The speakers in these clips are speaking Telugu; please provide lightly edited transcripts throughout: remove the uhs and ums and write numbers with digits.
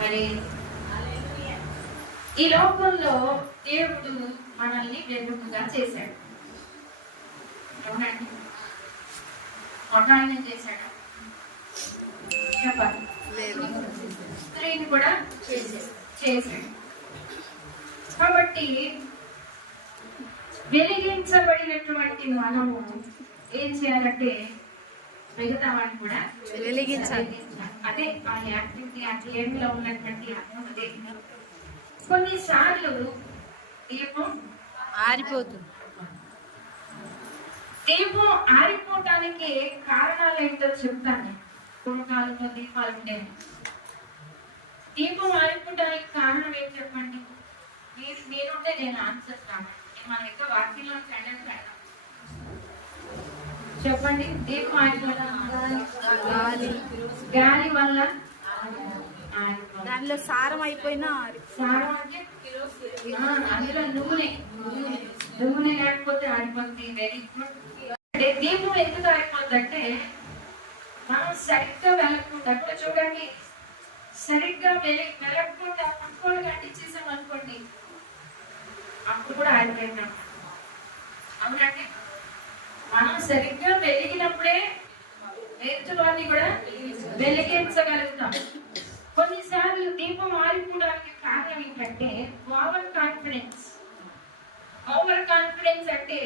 మరి ఈ లోకంలో దేవుడు మనల్ని వెలుగుగా చేశాడు. అవునండి, మొట్టాన్ని చేశాడు, చెప్పాలి, స్త్రీని కూడా చేశాడు. కాబట్టి వెలిగించబడినటువంటి మనము ఏం చేయాలంటే మిగతా వాడిని కూడా వెలిగించాలి. అదే ఆ యాక్టివిటీ, ఆ గేమ్లో ఉన్నటువంటి అదే. కొన్నిసార్లు దీపం ఆరిపోతుంది. దీపం ఆరిపోవటానికి కారణాలు ఏంటో చెప్తాను. పూర్వకాలంలో దీపాలు ఉండేవి. దీపం ఆరిపోవటానికి కారణం ఏంటి చెప్పండి? మీరుంటే నేను ఆన్సర్ కావాలి. మన యొక్క వాక్యంలో సెంటెన్స్ పెడతాం. చెప్పండి. దీపం ఆరిపోవడం గాలి వల్ల, దానిలో సారం అయిపోయినా, సారం అంటే అందులో నూనె లేకపోతే ఆరిపోతుంది. Very good. అంటే దీపం ఎందుకు ఆరిపోతుంది అంటే మనం సరిగ్గా వెలగకుండా, ఇప్పుడు చూడండి, సరిగ్గా వెలగకుండా పక్కన అంటించేసాం అనుకోండి, అప్పుడు కూడా ఆరిపోయినాం. అవునండి, మనం సరిగ్గా వెలిగినప్పుడే ఎదుటివారిని కూడా వెలిగించగలుగుతాం. కొన్నిసార్లు దీపం ఆరిపోవడానికి కారణం ఏంటంటే ఓవర్ కాన్ఫిడెన్స్. ఓవర్ కాన్ఫిడెన్స్ అంటే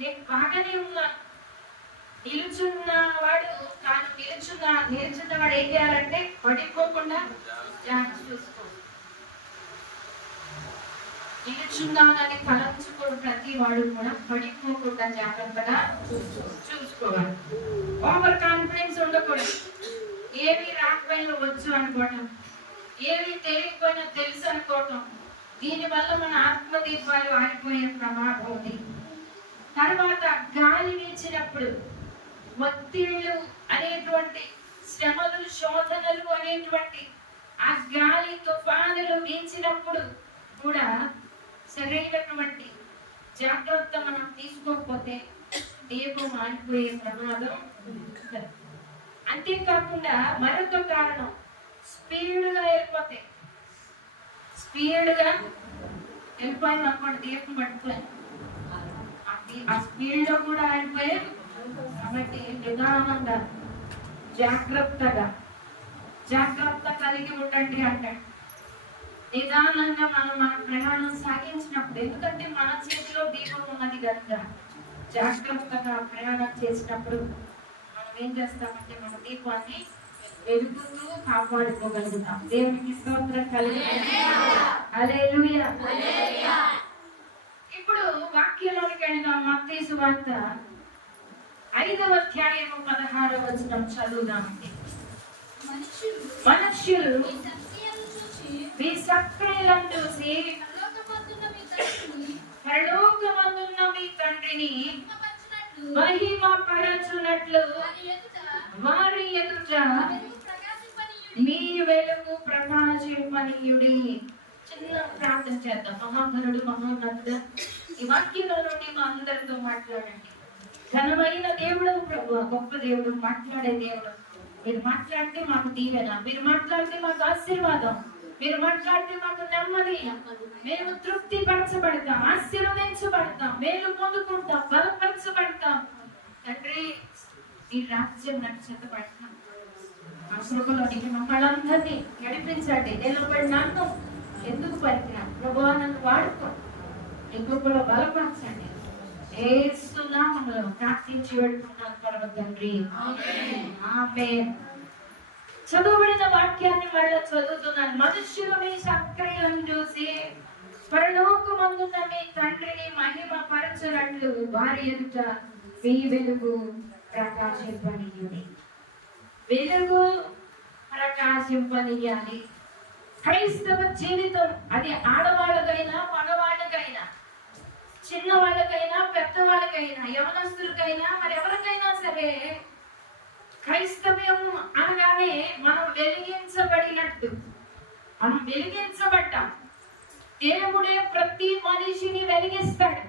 నేను బాగానే ఉన్నా, నిలుచున్నవాడు ఏం చేయాలంటే పడిపోకుండా జాగ్రత్త చూసుకో. నిలుచున్నానని కలంచుకోడు ప్రతి వాడు కూడా పడిపోకుండా జాగ్రత్తగా చూసుకోవాలి. ఓవర్ కాన్ఫిడెన్స్ ఉండకూడదు. ఏవి రాకపోయినా వచ్చు అనుకోవటం, ఏవి తెలియకపోయినా తెలుసు అనుకోవటం, దీనివల్ల మన ఆత్మదీపాలు ఆగిపోయే ప్రమాదం ఉంది. తర్వాత గాలి వీచినప్పుడు, ఒత్తిళ్లు అనేటువంటి, శ్రమలు, శోధనలు అనేటువంటి ఆ గాలి తుఫానులు వీచినప్పుడు కూడా సరైనటువంటి జాగ్రత్త మనం తీసుకోకపోతే దీపం ఆగిపోయే ప్రమాదం. అంతేకాకుండా మరొక కారణం, స్పీడ్గా వెళ్ళిపోతాయి. స్పీడ్గా వెళ్ళిపోయింది అనుకోండి, దీపం పట్టుకోవాలి, ఆ స్పీడ్లో కూడా ఆగిపోయాయి. కాబట్టి నిదానంగా జాగ్రత్త కలిగి ఉండండి అంటాడు. నిదానంగా మనం మన ప్రయాణం సాగించినప్పుడు, ఎందుకంటే మన చేతిలో దీపం ఉన్నది కనుక జాగ్రత్తగా ప్రయాణం చేసినప్పుడు మనం ఏం చేస్తామంటే మన దీపాన్ని వెలుగుతూ కాపాడుకోగలుగుతాం. దేవునికి స్తోత్రం కలుగుతుంది. హల్లెలూయా. ఇప్పుడు వాక్యంలోనికి వెళ్దాం. మత్తయి సువార్త 5వ అధ్యాయము 16వ వచనం చదువుదామండి. మనుష్యులు మీ సక్రియలను చూసి పరలోకమందున్న మీ తండ్రిని మహిమపరచునట్లు వారి ఎదుట మీ వెలుగు ప్రకాశింపనీయుడి. చిన్న ప్రార్థన చేద్దాం. మహాగణుడు, మహోన్నతుడు, ఈ వాక్యంలో నుండి మా అందరితో మాట్లాడండి. ఘనమైన దేవుడు ప్రభు, గొప్ప దేవుడు, మాట్లాడే దేవుడు. మీరు మాట్లాడితే మాకు దీవెన, మీరు మాట్లాడితే మాకు ఆశీర్వాదం, మీరు మాట్లాడితే మాకు నెమ్మది. మేము తృప్తి పరచబడతాం, ఆశీర్వదించబడతాం, మేలు పొందుకుంటాం, బలపరచబడతాం. తండ్రి, ఈ రాజ్యం నడిచేతబడతాం. ఆ కృపలోనికి మమ్మల్ని అందరినీ నడిపించండి. నిలబడి నన్ను ఎందుకు పలికినాను ప్రభు, నన్ను వాడుకో, ఈ కృపలో బలపరచండి. యేసు నామములో ప్రార్థించి వెళ్తున్నాను పరమ తండ్రి, ఆమేన్. చదువుబడిన వాక్యాన్ని మళ్ళీ చదువుతున్నాను. మనుష్యులు మీ సక్రియలను చూసి పరలోకమందున్న మీ తండ్రిని మహిమ పరచునట్లు వారి ఎదుట మీ వెలుగు ప్రకాశింపనీయుడి. వెలుగు ప్రకాశింపనీయాలి. క్రైస్తవ జీవితం అది ఆడవాళ్ళకైనా, మగవాళ్ళకైనా, చిన్నవాళ్ళకైనా, పెద్దవాళ్ళకైనా, యవనస్తులకైనా, మరి ఎవరికైనా సరే, క్రైస్తవ్యం అనగానే మనం వెలిగించబడినట్టు, మనం వెలిగించబడ్డాం. దేవుడే ప్రతి మనిషిని వెలిగిస్తాడు.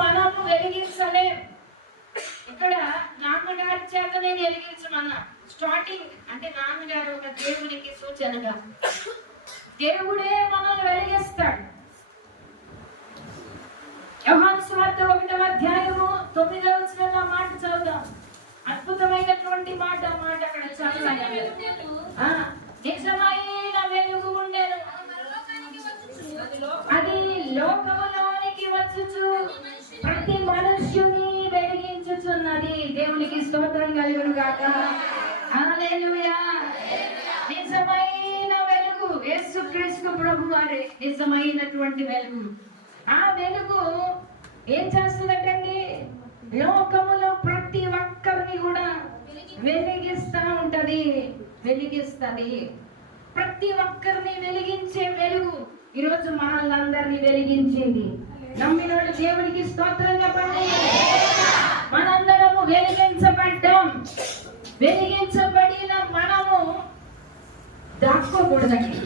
మనము వెలిగించలేం. ఇక్కడ నాన్నగారి చేత నేను వెలిగించమన్నా. స్టార్టింగ్ అంటే నాన్నగారు ఒక దేవునికి సూచనగా, దేవుడే మనల్ని వెలిగిస్తాడు. యోహాను సువార్త 1వ అధ్యాయము 9వ వచనంలో మాట చదువుదాం. అద్భుతమైనటువంటి మాట అక్కడ చదవాలి. నిజమైన వెలుగు ఉండెను, అది లోకములోనికి వచ్చుచు ప్రతి మనుష్యుని వెలిగించుచున్నది. దేవునికి స్తోత్రం కలుగును గాక. హల్లెలూయా. నిజమైన వెలుగు యేసుక్రీస్తు ప్రభువారే నిజమైనటువంటి వెలుగు. ఆ వెలుగు ఏం చేస్తుందంటే లోకములో ప్రతి ఒక్కరిని కూడా వెలిగిస్తా ఉంటది. ప్రతి ఒక్కరిని వెలిగించే వెలుగు ఈరోజు మనల్ని వెలిగించింది. నమ్మినోడు దేవునికి స్తోత్రం చెప్పండి. మనందరము వెలిగించబడ్డాం. వెలిగించబడిన మనము దాక్కోకూడదండి.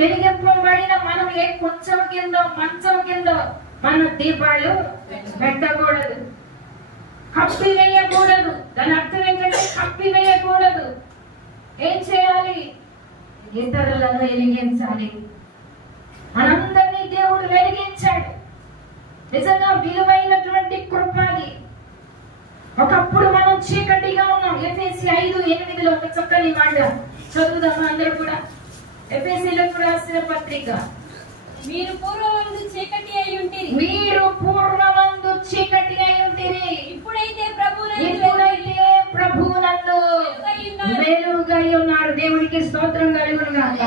వెలిగింపబడిన మనం ఏ కొంచెం కిందో మంచం కిందో మన దీపాలు పెట్టకూడదు, కప్పి వేయకూడదు. దాని అర్థం ఏంటంటే కప్పి వేయకూడదు. ఏం చేయాలి? ఇతరులను వెలిగించాలి. మనందరినీ దేవుడు వెలిగించాడు. నిజంగా విలువైనటువంటి కృపది. ఒకప్పుడు మనం చీకటిగా ఉన్నాం. ఎఫెసీ 5:8 ఒక చక్కని మాట చదువుదాం అందరూ కూడా. ఎఫెసీలకు రాసిన పత్రిక. మీరు పూర్వమందు చీకటి అయి ఉంటిరి, ఇప్పుడైతే ప్రభువునందు వెలుగై ఉన్నారు. దేవునికి స్తోత్రం కలుగును గాక.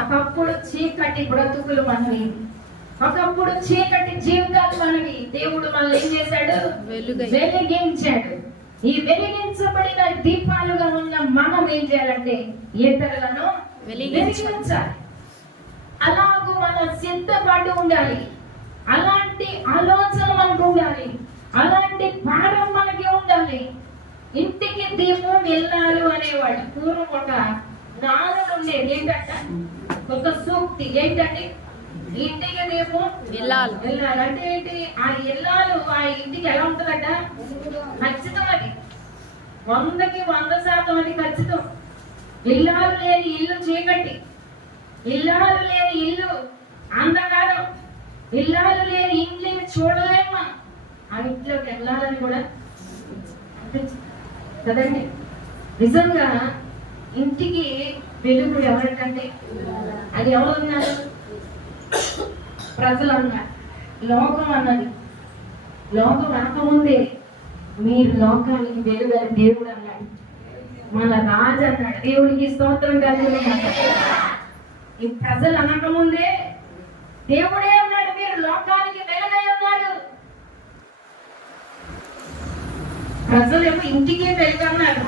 ఒకప్పుడు చీకటి బ్రతుకులు మనవి, ఒకప్పుడు చీకటి జీవితాలు మనవి. దేవుడు మనల్ని ఏం చేశాడు? వెలిగించాడు. ఈ వెలిగించబడిన దీపాలుగా ఉన్న మనం ఏం చేయాలంటే ఇతరులను వెలిగించాలి. అలాగూ మనం సిద్ధపడి ఉండాలి. అలాంటి ఆలోచన మనకు ఉండాలి. అలాంటి పాఠం మనకి ఉండాలి. ఇంటికి దీపం వెళ్ళాలి అనేవాడు. పూర్వం ఒక నానుడు ఉండేది. ఏంటంట? ఒక సూక్తి ఏంటంటే ఇంటికి దీపం వెళ్ళాలి అంటే ఏంటి? ఆ ఇల్లాలు ఆ ఇంటికి ఎలా ఉంటుందట? ఖచ్చితం. అది 100కి 100% అది ఖచ్చితం. ఇల్లాలు లేని ఇల్లు చీకటి, ఇల్లాలు లేని ఇల్లు అంధకారం, ఇల్లాలు లేని ఇంటిని చూడలేమా. ఆ ఇంట్లోకి వెళ్ళాలని కూడా కదండి. నిజంగా ఇంటికి వెలుగు ఎవరికంటే అది ఎవరున్నారు? ప్రజలు అన్నారు. లోకం అన్నది. లోకం అనకముందే మీరు లోకానికి వెలుగు అని దేవుడు అన్నాడు. మన రాజు అన్నాడు. దేవుడికి స్తోత్రం కలుగును గాక. ఈ ప్రజలు అనకముందే దేవుడే అన్నాడు, మీరు లోకానికి వెలుగై ఉన్నారు. ప్రజలేమో ఇంటికే వెలుగన్నారు,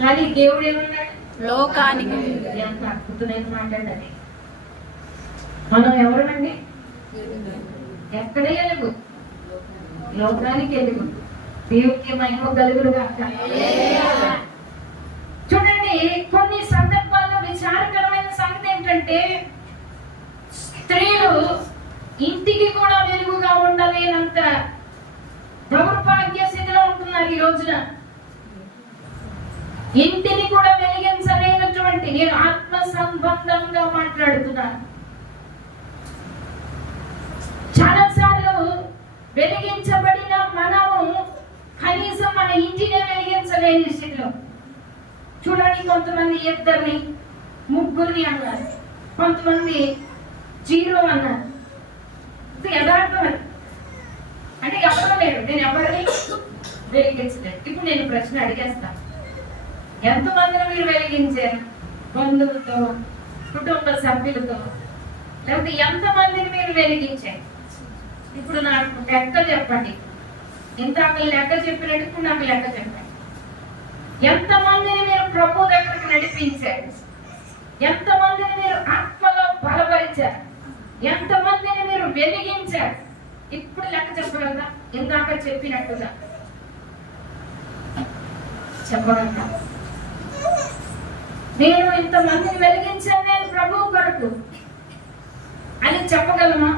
కానీ దేవుడు ఏమన్నాడు? లోకానికి. ఎంత అద్భుతమైన మాట్లాడాలి. మనం ఎవరమండి? ఎక్కడ వెలుగు? లోకానికి వెలుగు. దేవుడికి మహిమ కలుగును గాక. చూడండి, కొన్ని సందర్భాల్లో విచారకరమైన సంగతి ఏంటంటే స్త్రీలు ఇంటికి కూడా వెలుగుగా ఉండలేనంత దౌర్భాగ్య స్థితిలో ఉంటున్నారు ఈ రోజున. ఇంటిని కూడా వెలిగించలేనటువంటి, నేను ఆత్మ సంబంధంగా మాట్లాడుతున్నాను. చాలా సార్లు వెలిగించబడిన మనము కనీసం మన ఇంటినే వెలిగించలేని స్థితిలో. చూడండి, కొంతమంది 2 3 అన్నారు, కొంతమంది 0 అన్నారు. యథార్థం అంటే ఎవరు లేరు, నేను ఎవరిని వెలిగించలేదు. ఇప్పుడు నేను ప్రశ్న అడిగేస్తాను, ఎంతమందిని మీరు వెలిగించారు? బంధువులతో, కుటుంబ సభ్యులతో, లేకపోతే ఎంతమందిని మీరు వెలిగించారు? ఇప్పుడు నాకు లెక్క చెప్పండి. ఇందాక లెక్క చెప్పినట్టు ఇప్పుడు నాకు లెక్క చెప్పండి. ఎంతమందిని మీరు ప్రభు దగ్గరకు నడిపించారు? ఎంతమందిని మీరు ఆత్మలో బలపరిచారు? ఎంతమందిని మీరు వెలిగించారు? ఇప్పుడు లెక్క చెప్పగలరా? ఇందాక చెప్పినట్టుగా చెప్పగలరా? నేను ఇంతమందిని వెలిగించాను నేను ప్రభు కొరకు అని చెప్పగలమా?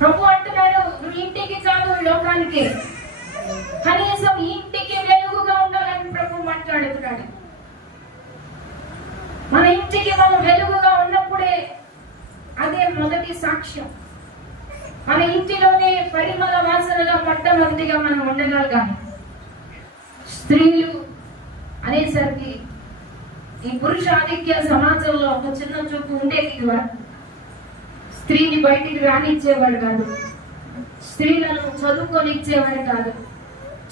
ప్రభు అంటున్నాడు, నువ్వు ఇంటికి కాదు, లోకానికి. కనీసం ఇంటికి వెలుగుగా ఉండాలని ప్రభు మాట్లాడుతున్నాడు. మన ఇంటికి మనం వెలుగుగా ఉన్నప్పుడే అదే మొదటి సాక్ష్యం. మన ఇంటిలోనే పరిమళ వాసనగా మొట్టమొదటిగా మనం ఉండగలగాలి. స్త్రీలు అనేసరికి ఈ పురుష ఆధిక్య సమాజంలో ఒక చిన్న చూపు ఉండేది. స్త్రీని బయటికి రానిచ్చేవాడు కాదు, స్త్రీలను చదువుకొనిచ్చేవాడు కాదు.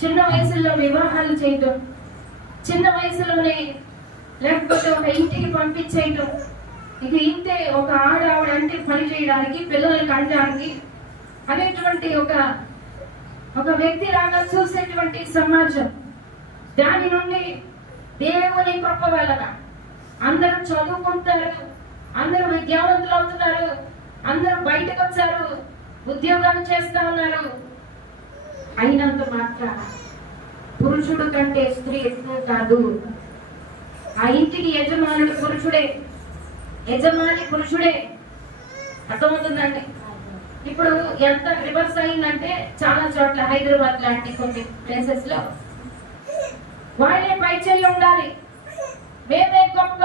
చిన్న వయసులో వివాహాలు చేయటం, చిన్న వయసులోనే లేకపోతే ఒక ఇంటికి పంపించేయటం, ఇక ఇంతే ఒక ఆవిడ అంటే పని చేయడానికి, పిల్లల్ని కనడానికి అనేటువంటి ఒక వ్యక్తి లాగా చూసేటువంటి సమాజం. దాని నుండి దేవుని కృప వలన అందరూ చదువుకుంటారు, అందరూ విద్యావంతులు అవుతున్నారు, అందరూ బయటకు వచ్చారు, ఉద్యోగాలు చేస్తా ఉన్నారు. అయినంత మాత్రాన పురుషుడు కంటే స్త్రీ ఎక్కువ కాదు. ఆ ఇంటికి యజమానుడు పురుషుడే, యజమాని పురుషుడే. అర్థమవుతుందండి? ఇప్పుడు ఎంత రివర్స్ అయిందంటే చాలా చోట్ల, హైదరాబాద్ లాంటి కొన్ని ప్లేసెస్ లో వాళ్ళే పై చెయ్యి ఉండాలి, మేమే గొప్ప,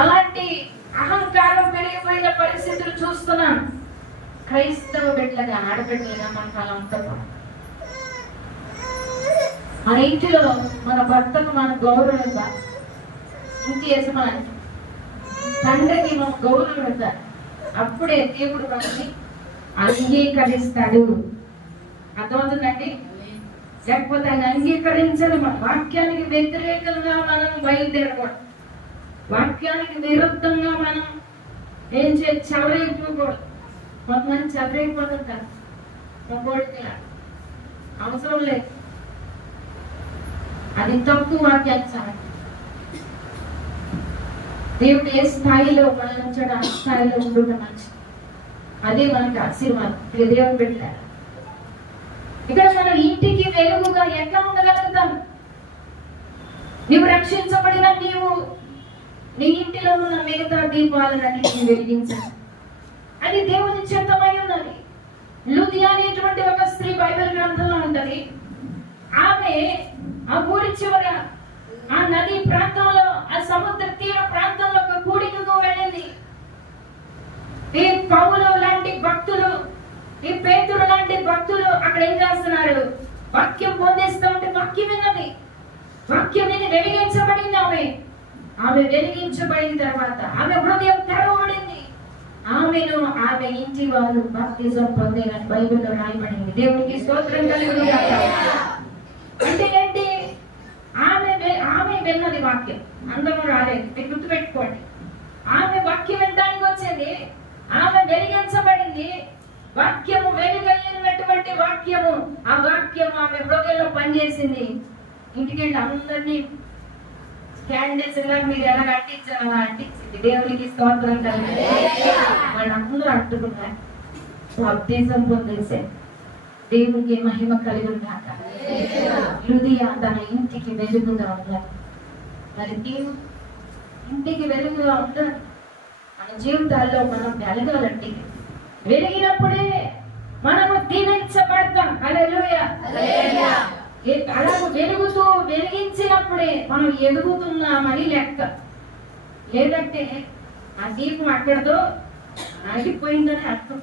అలాంటి అహంకారం పెరిగిపోయిన పరిస్థితులు చూస్తున్నాం. క్రైస్తవ బిడ్డలుగా, ఆడబిడ్డలుగా మనకు అలా ఉంటాం. మన ఇంటిలో మన భర్తకు మన గౌరవంగా, ఇంటి యజమాని తండ్రికి మన గౌరవంగా, అప్పుడే దేవుడు మనల్ని అంగీకరిస్తాడు. అర్థమవుతుందండి? లేకపోతే ఆయన అంగీకరించదు. మన వాక్యానికి వ్యతిరేకంగా మనం బయలుదేరకూడదు, వాక్యానికి విరుద్ధంగా మనం ఏం చెలరైపోకూడదు. కొంతమంది చెలరైపోతుంటారు, ఒక్కోడికి అవసరం లేదు, అది తప్పు వాక్యాన్ని. దేవుడు ఏ స్థాయిలో మనం ఉంచాడు ఆ స్థాయిలో ఉండటం మంచిది. అదే మనకి ఆశీర్వాదం. దేవుని పెట్టారు. ఇక్కడ మనం ఇంటికి వెలుగుగా ఎట్లా ఉండగలుగుతాం? నీవు రక్షించబడిన నీవు నీ ఇంటిలో ఉన్న మిగతా దీపాలన్నింటినీ వెలిగించాలి. అది దేవుని చిత్తమై ఉన్నది. లూదియా అనేటువంటి ఒక స్త్రీ బైబిల్ గ్రంథంలో ఉంటది. ఆమె ఆ ఊరి చివర, ఆ నది ప్రాంతంలో, ఆ సముద్ర తీర ప్రాంతంలో ఒక కూడికకు వెళ్ళింది. ఈ పౌలు లాంటి భక్తులు, ఈ పేతురు లాంటి భక్తులు అక్కడ ఏం చేస్తున్నారు? వాక్యం బోధిస్తూ ఉంటే వాక్యం విన్నది, వాక్యం విని వెలిగించబడింది. ఆమె వెలిగించబడిన తర్వాత ఆమె హృదయం తెరవబడింది. ఆమెను ఆమె ఇంటి వారు బాప్తిజం పొందేనని బైబిల్లో రాయబడింది. దేవునికి స్తోత్రం కలుగును గాక. అంటే ఏంటి? ఆమె విన్నది వాక్యం, అందరూ రాలేదు. మీరు గుర్తుపెట్టుకోండి, ఆమె వాక్యం వినడానికి వచ్చింది, ఆమె వెలిగించబడింది. వాక్యము వెలుగైనటువంటి వాక్యము, ఆ వాక్యము ఆమె హృదయంలో పనిచేసింది. ఇంటికెళ్ళి అందరినీ క్యాండిల్స్ మీరు ఎలా అంటించారు అలా అంటించింది. దేవునికి స్తోత్రం కలిగింది. వాళ్ళందరూ అంటుకున్నారు, బాప్తిజం పొందేశారు. దేవునికి మహిమ కలిగిన కాక. లూదియా తన ఇంటికి వెలుగుగా ఉండాలి. మరి దేవుడు ఇంటికి వెలుగుగా ఉండాలి. మన జీవితాల్లో మనం వెలగాలండి. వెలిగినప్పుడే మనము దీవించబడతాం. హల్లెలూయా. అలా వెలుగుతూ వెలిగించినప్పుడే మనం ఎదుగుతున్నామని లెక్క. లేదంటే ఆ దీపం అక్కడతో ఆగిపోయిందని అర్థం.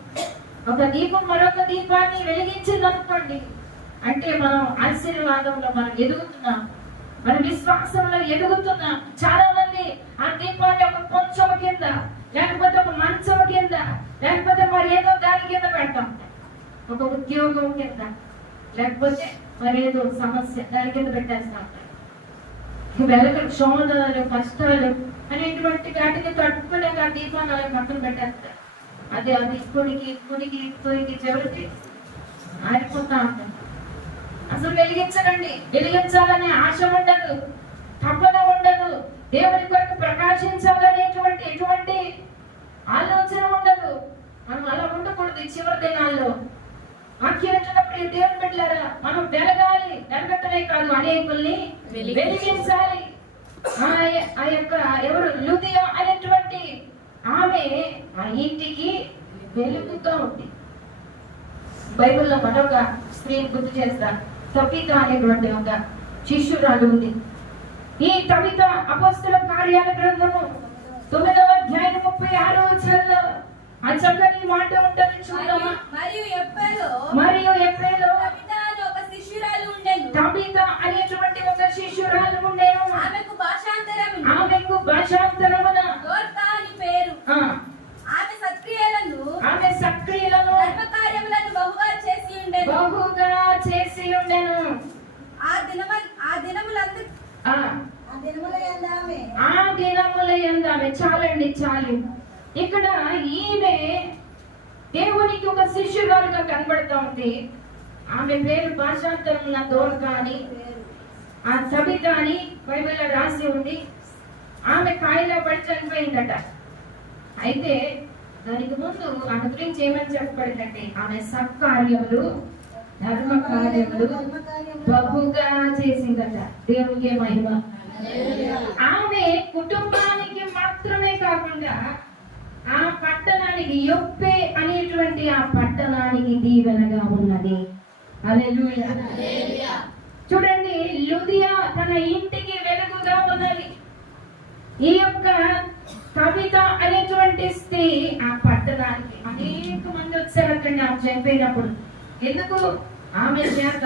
ఒక దీపం మరొక దీపాన్ని వెలిగించిందనుకోండి, అంటే మనం ఆశీర్వాదంలో మనం ఎదుగుతున్నాం, మన విశ్వాసంలో ఎదుగుతున్నాం. చాలా మంది ఆ దీపాన్ని ఒక కొంచెం కింద, లేకపోతే ఒక మంచం కింద, లేకపోతే మరి ఏదో దాని కింద పెడతాం. ఒక ఉద్యోగం కింద, లేకపోతే మరేదో సమస్య దాని కింద పెట్టేస్తాం. వెలకలు, శోధనలు, కష్టాలు అనేటువంటి వాటిని తట్టుకునే ఆ దీపాన్ని అలా పక్కన పెట్టేస్తారు. అది కొనికి చివరికి ఆరిపోతా ఉంటాం. అసలు వెలిగించకండి. వెలిగించాలనే ఆశ ఉండదు, తపన ఉండదు. దేవుని కొరకు ప్రకాశించాలనేటువంటి ఎటువంటి ఆలోచన ఉండదు. మనం అలా ఉండకూడదు. చివరి దినాల్లో వాక్యం వింటున్నప్పుడు దేవుని బిడ్డలారా, మనం వెలగాలి. వెలగటమే కాదు, అనేకుల్ని వెలిగించాలి. ఆ యొక్క ఎవరు? లూదియా అనేటువంటి ఆమె ఆ ఇంటికి వెలుగుతో ఉంది. బైబిల్లో మరొక స్త్రీని గుర్తు చేస్తా. తబిత అనేటువంటి ఒక శిష్యురాలు ఉంది. ఈ తబిత అపొస్తలుల కార్యాల గ్రంథము 9వ అధ్యాయం 36వ వచనంలో ఆ చక్కని మాట ఉంటుంది చూడమ్మా. మరియు ఎప్పేలో తబిత అనేటువంటి ఒక శిష్యురాలు ఉండేను. ఆమెకు భాషాంతరమున దోర్కా అని పేరు. ఆమె సక్రియలను ధర్మకార్యములను బహుగా చేసి ఉండెను. ఆ దినముల యందు ఆమె చాలు. ఇక్కడ ఈమె దేవునికి ఒక శిష్యురాలుగా కనబడతా ఉంది. ఆమె పేరు భాషాంతరమున దోర్కా అని, ఆ తబిత అని బైబిల్లో రాసి ఉంది. ఆమె కాయిలా పడి చనిపోయిందట. అయితే దానికి ముందు ఆమె గురించి ఏమని చెప్పబడిందంటే ఆమె సత్కార్యములు ధర్మ కార్యములు బహుగా చేసిందట. దేవునికి మహిమ. ఆమె కుటుంబానికి మాత్రమే కాకుండా ఆ పట్టణానికి యొప్పే అనేటువంటి ఆ పట్టణానికి దీవెనగా ఉన్నది. హల్లెలూయా. చూడండి, లుదియా తన ఇంటికి వెలుగుగా ఉన్నది. ఈ యొక్క కవిత అనేటువంటి స్త్రీ ఆ పట్టణానికి అనేక మంది వచ్చారు. అక్కడ ఆమె చనిపోయినప్పుడు ఎందుకు? ఆమె చేత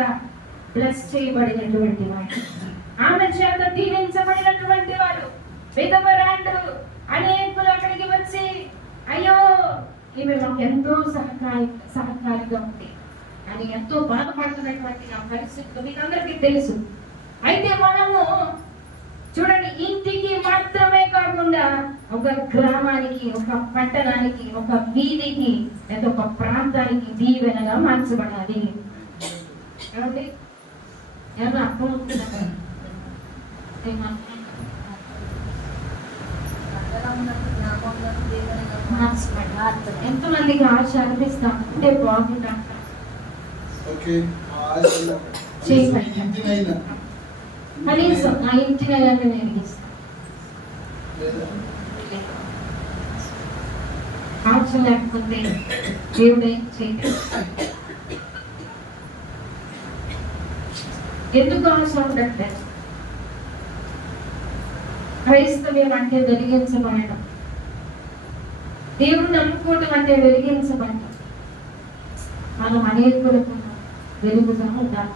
బ్లెస్ చేయబడినటువంటి వాడు, ఆమె చేత దీవించబడినటువంటి వాడు, విధవరాండ్రు అనేకులు అక్కడికి వచ్చి అయ్యో ఈమె మాకు ఎంతో సహకారిగా ఉంది అని ఎంతో బాధపడుతున్నటువంటి ఆ పరిస్థితులు మీకు అందరికీ తెలుసు. అయితే మనము చూడండి, ఇంటికి మాత్రమే కాకుండా ఒక గ్రామానికి, ఒక పట్టణానికి, ఒక వీధికి లేదా ఒక ప్రాంతానికి దీవెనగా మార్చబడాలి. ఏమండి? ఏమన్నా అర్థం అవుతుందా? ఎంతమందికి ఆశ అనిపిస్తాం అంటే బాగుంటా కనీసం నా ఇంటిని నేను ఇస్తాను. ఆశ లేకపోతే దేవుడే చేయలేదు. ఎందుకు ఆశ ఉండట్లేదు? క్రైస్తవ్యం అంటే వెలిగించబడటం, దేవుడు నమ్ముకోవడం అంటే వెలిగించబడటం. మనం అనేకులకు వెలుగుగా ఉండాలి.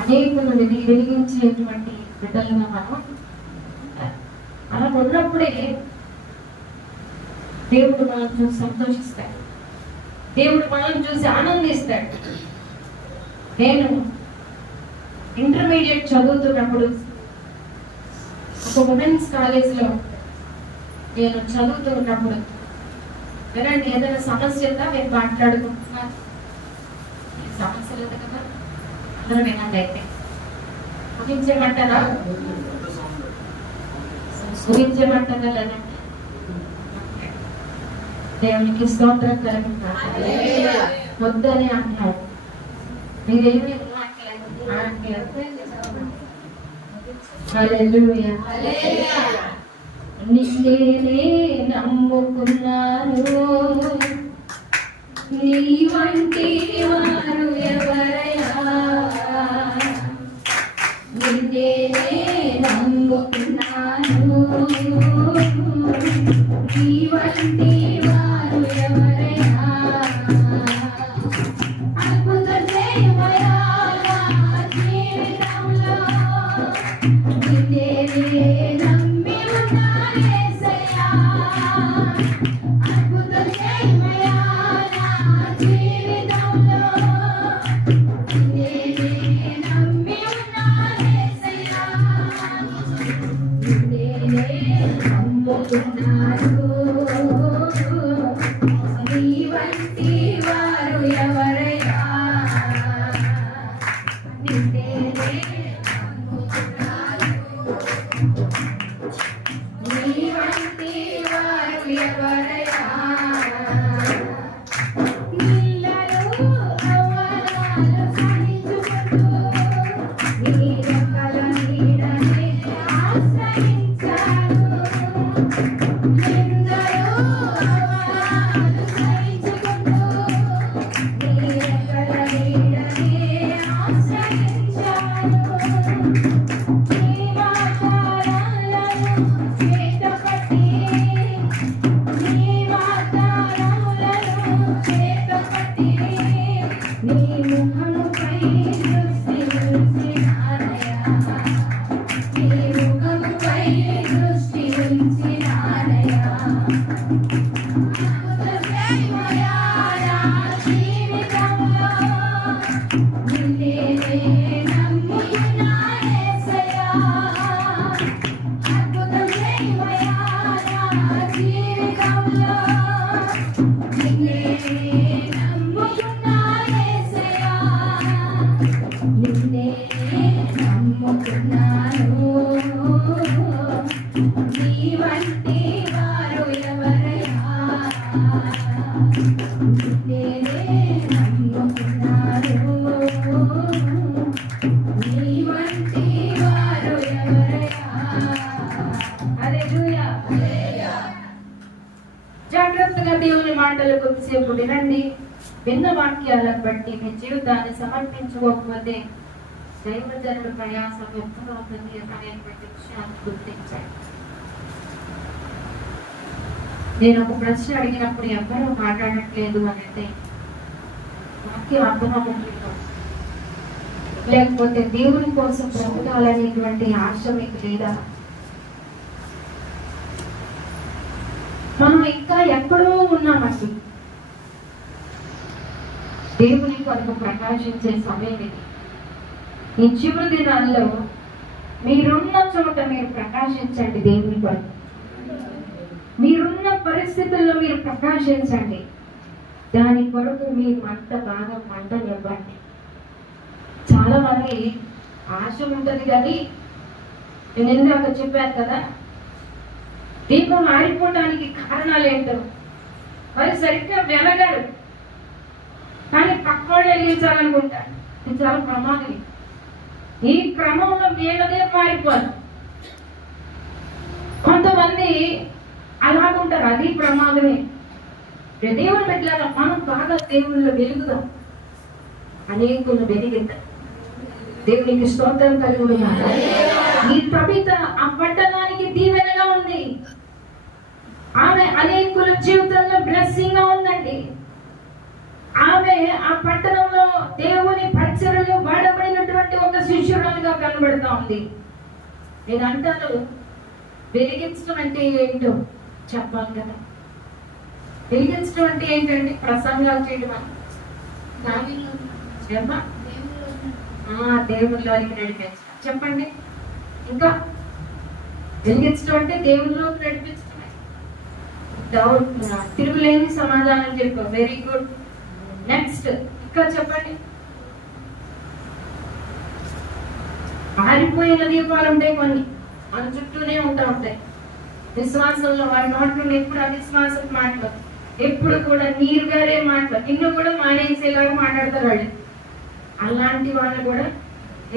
అనేకులను వెలిగించేటువంటి బిడ్డలుగా మనం అలా ఉన్నప్పుడే దేవుడు మనం చూసి సంతోషిస్తాడు, దేవుడు మనం చూసి ఆనందిస్తాడు. నేను ఇంటర్మీడియట్ చదువుతున్నప్పుడు ఒక ఉమెన్స్ కాలేజీలో నేను చదువుతున్నప్పుడు వినండి, ఏదైనా సమస్య ఉందా మేము మాట్లాడుకుంటున్నాను, సమస్య లేదు కదా, అందరూ వినండి. అయితే ముగించమంటారా? ముగించమంటారా లేదంటే దేవునికి స్తోత్రం కలుగుతుంది. వద్దని అంటున్నాడు. మీరేమి హల్లెలూయా. నిన్నే నమ్ముకున్నాను, నీ వంటి వారు ఎవరయ్యా? నిన్నే నమ్ముకున్నాను, నీ వంటి వారు ఎవరయ్యా? అద్భుతం చేయమయ్యా నా జీవితంలో, నిన్నే నమ్మి ఉన్నాను యేసయ్యా. అద్భుతం చేయమయ్యా నా జీవితంలో, జాగ్రత్తగా దేవుని మాటలు కొద్దిసేపు వినండి. విన్న వాక్యాలను బట్టి మీ జీవితాన్ని సమర్పించుకోకపోతే దైవజనుల ప్రయాసం వ్యర్థమవుతుంది అనేటువంటి విషయాన్ని గుర్తించండి. నేను ఒక ప్రశ్న అడిగినప్పుడు ఎవరూ మాట్లాడట్లేదు అనేది వాక్యం అర్థమవుతుంది, లేకపోతే దేవుని కోసం బ్రతకాలనేటువంటి ఆశ మీకు లేదా? మనం ఇంకా ఎక్కడో ఉన్నామండి. దేవుని కొరకు ప్రకాశించే సమయం ఇది. ఈ చివరి దినాల్లో మీరున్న చోట మీరు ప్రకాశించండి. దేవుని కొరకు మీరున్న పరిస్థితుల్లో మీరు ప్రకాశించండి. దాని కొరకు మీ మంట బాగా మంటనివ్వండి. చాలా మంది ఆశ ఉంటుంది కానీ నేను ఇందాక చెప్పాను కదా, దీపం ఆరిపోవడానికి కారణాలు ఏంటో మరి సరిగ్గా వెలగాడు కానీ పక్కోడు వెలిగించాలనుకుంటాడు. ఇది చాలా ప్రమాదం. ఈ క్రమంలో వీళ్ళదే మారిపోదు. కొంతమంది అలాగుంటారు, అది ప్రమాదమే. దేవుని పెట్టాక మనం బాగా దేవుళ్ళు వెలుగుదాం, అనేకులు వెలిగిద్దాం. దేవునికి స్తోత్రం కలుగుతున్నాడు. ఈ కవిత ఆ పట్టణానికి దీవెనగా ఉంది. ఆమె అనేకుల జీవితంలో బ్లెస్సింగ్ గా ఉందండి. ఆమె ఆ పట్టణంలో దేవుని పరిచర్యలో వాడబడినటువంటి ఒక శిష్యురాలుగా కనబడతా ఉంది. నేను అంటాను, వెలిగించడం అంటే ఏంటో చెప్పాలి కదా. వెలిగించడం అంటే ఏంటండి? ప్రసంగాలు చేయడం అని దేవుళ్ళలోకి నడిపించడం. చెప్పండి, ఇంకా వెలిగించడం అంటే దేవుళ్ళలోకి నడిపించడం. తిరుగులేని సమాధానం చెప్పు. Very good. నెక్స్ట్ ఇంకా చెప్పండి. మారిపోయిన దీపాలు ఉంటాయి, కొన్ని మన చుట్టూనే ఉంటాయి. విశ్వాసంలో వారి నోట్లో ఎప్పుడు అవిశ్వాసం మాటలు, ఎప్పుడు కూడా నీరు గారే మాటలు, నిన్ను కూడా మానేసేలాగా మాట్లాడతారు వాళ్ళు. అలాంటి వాళ్ళు కూడా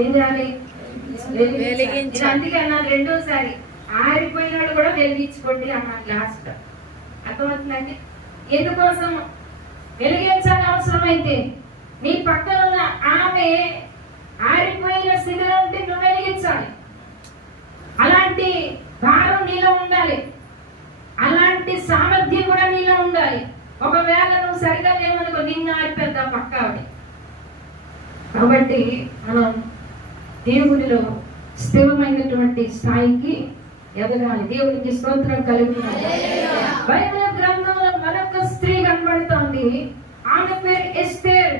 ఏం చేయాలి? వెలిగించాలి. అందుకే అన్నాను రెండోసారి, ఆరిపోయినాడు కూడా వెలిగించుకోండి అన్నాను లాస్ట్. అర్థమవుతుందండి? ఎందుకోసం వెలిగించాలి? అవసరమైతే నీ పక్కన ఉన్న ఆమె ఆరిపోయిన స్థితిలో ఉంటే నువ్వు వెలిగించాలి. అలాంటి భారం నీలో ఉండాలి, అలాంటి సామర్థ్యం కూడా నీలో ఉండాలి. ఒకవేళ నువ్వు సరిగా లేవనుకో, నిన్ను ఆరిపోద్దా పక్క ఆవిడ. కాబట్టి మనం దేవునిలో స్థిరమైనటువంటి స్థాయికి ఎదగాలి. దేవునికి స్తోత్రం కలుగుతుంది. బైబిల్ గ్రంథంలో మరొక స్త్రీ కనబడుతోంది. ఆమె పేరు ఎస్తేర్.